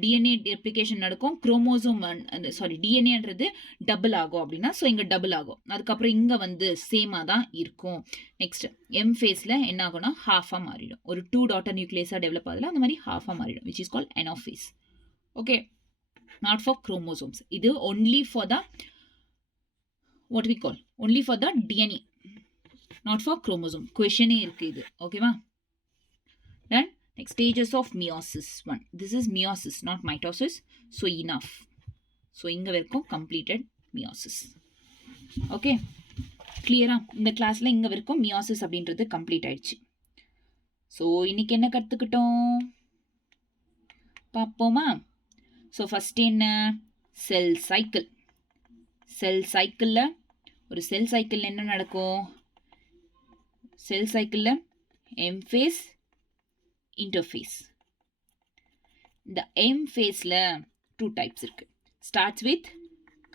டிஎன்ஏ ரெப்ளிகேஷன் நடக்கும், குரோமோசோம் டிஎன்ஏன்றது டபுள் ஆகும் அப்படின்னா, ஸோ இங்கே டபுள் ஆகும். அதுக்கப்புறம் இங்கே வந்து சேமாக தான் இருக்கும். நெக்ஸ்ட் எம் ஃபேஸில் என்ன ஆகும்னா ஹாஃபாக மாறிடும். ஒரு 2 டாட்டர் நியூக்ளியஸாக டெவலப் ஆகுதுல, அந்த மாதிரி ஹாஃபாக மாறிடும், which is called anaphase. Okay, not for chromosomes. இது only for the what we call only for the DNA, not for chromosome. Question இருக்கு இது. ஓகேவா? Then next stages of meiosis 1. This is meiosis, not mitosis. So enough. So இங்க வரைக்கும் completed meiosis. Okay, கிளியரா? இந்த கிளாஸ்ல இங்க வரைக்கும் meiosis அப்படின்றது கம்ப்ளீட் ஆயிடுச்சு. ஸோ இன்னைக்கு என்ன கற்றுக்கிட்டோம் பார்ப்போமா? ஸோ ஃபர்ஸ்ட் என்ன, செல் சைக்கிள். செல் சைக்கிளில் ஒரு செல் சைக்கிளில் என்ன நடக்கும், செல் சைக்கிளில் எம் ஃபேஸ், இன்டர்ஃபேஸ். இந்த எம் ஃபேஸில் 2 டைப்ஸ் இருக்கு. Starts with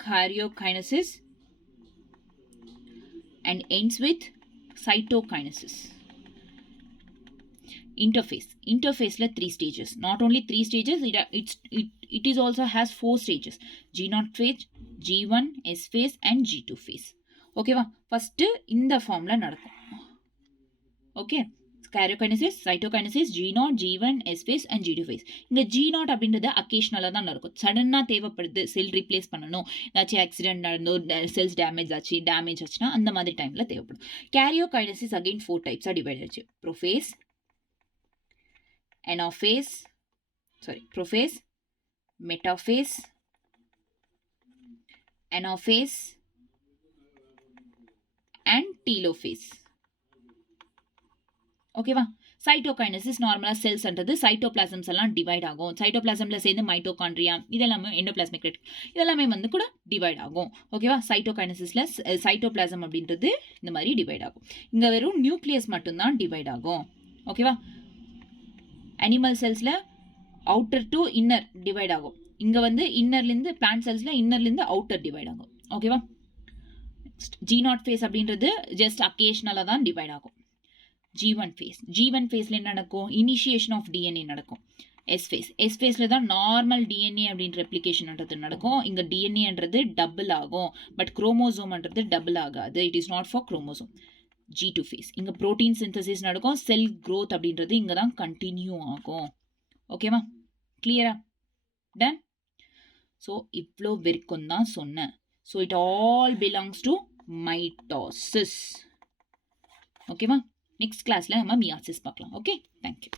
karyokinesis and ends with cytokinesis. Interphase 3 stages. Not only 3 stages, it is also has 4 stages. G0 phase, G1, S phase and G2 phase. ஓகேவா, first இந்த ஃபார்மில் நடக்கும். Okay, karyokinesis, cytokinesis, G0, G1, S phase and G2 phase. இங்கே G0 அப்படின்றது அக்கேஷனலாக தான் நடக்கும். சடனாக தேவைப்படுது, செல் ரீப்ளேஸ் பண்ணணும், ஏதாச்சும் ஆக்சிடென்ட் நடந்தோ, செல்ஸ் டேமேஜ் ஆச்சுன்னா அந்த மாதிரி டைமில் தேவைப்படும். கேரியோகைனசிஸ் அகெயின் 4 டைப்ஸாக டிவைட் ஆச்சு. Prophase, prophase, metaphase, anaphase and telophase. ஓகேவா, சைட்டோகைனசிஸ் நார்மலாக செல்ஸ்ன்றது சைட்டோபிளாசம்ஸ் எல்லாம் டிவைட் ஆகும். சைட்டோபிளாசமில் சேர்ந்து மைட்டோகாண்ட்ரியா இதெல்லாமே எண்டோபிளாஸ்மிக் ரெட்டிகுலம் இதெல்லாமே வந்து கூட டிவைட் ஆகும். ஓகேவா, சைட்டோகைனசிஸில் சைட்டோபிளாசம் அப்படின்றது இந்த மாதிரி டிவைட் ஆகும். இங்கே வெறும் நியூக்ளியஸ் மட்டும்தான் டிவைட் ஆகும். ஓகேவா, அனிமல் செல்ஸில் அவுட்டர் டு இன்னர் டிவைட் ஆகும். இங்கே வந்து இன்னர்லேருந்து பிளான்ட் செல்ஸில் இன்னர்லேருந்து அவுட்டர் டிவைட் ஆகும். ஓகேவா, G0 phase அப்படின்றது ஜஸ்ட் அக்கேஷனலாக தான் டிவைட் ஆகும். G1 ஃபேஸில் என்ன நடக்கும், இனிஷியேஷன் ஆஃப் டிஎன்ஏ நடக்கும். எஸ் ஃபேஸில் தான் நார்மல் டிஎன்ஏ அப்படின்ற ரெப்ளிகேஷன்ன்றது நடக்கும். இங்கே டிஎன்ஏன்றது டபுள் ஆகும், பட் குரோமோசோம்ன்றது டபுள் ஆகாது. It is not for chromosome. G2 phase இங்கே ப்ரோட்டீன் சிந்தசிஸ் நடக்கும். செல் க்ரோத் அப்படின்றது இங்கே தான் கண்டினியூ ஆகும். ஓகேவா, கிளியரா? டன். ஸோ இவ்வளோ வரைக்கும் தான் சொன்னேன். So it all belongs to mitosis. Okay ma? Next class la நம்ம meiosis பார்க்கலாம். Okay? Thank you.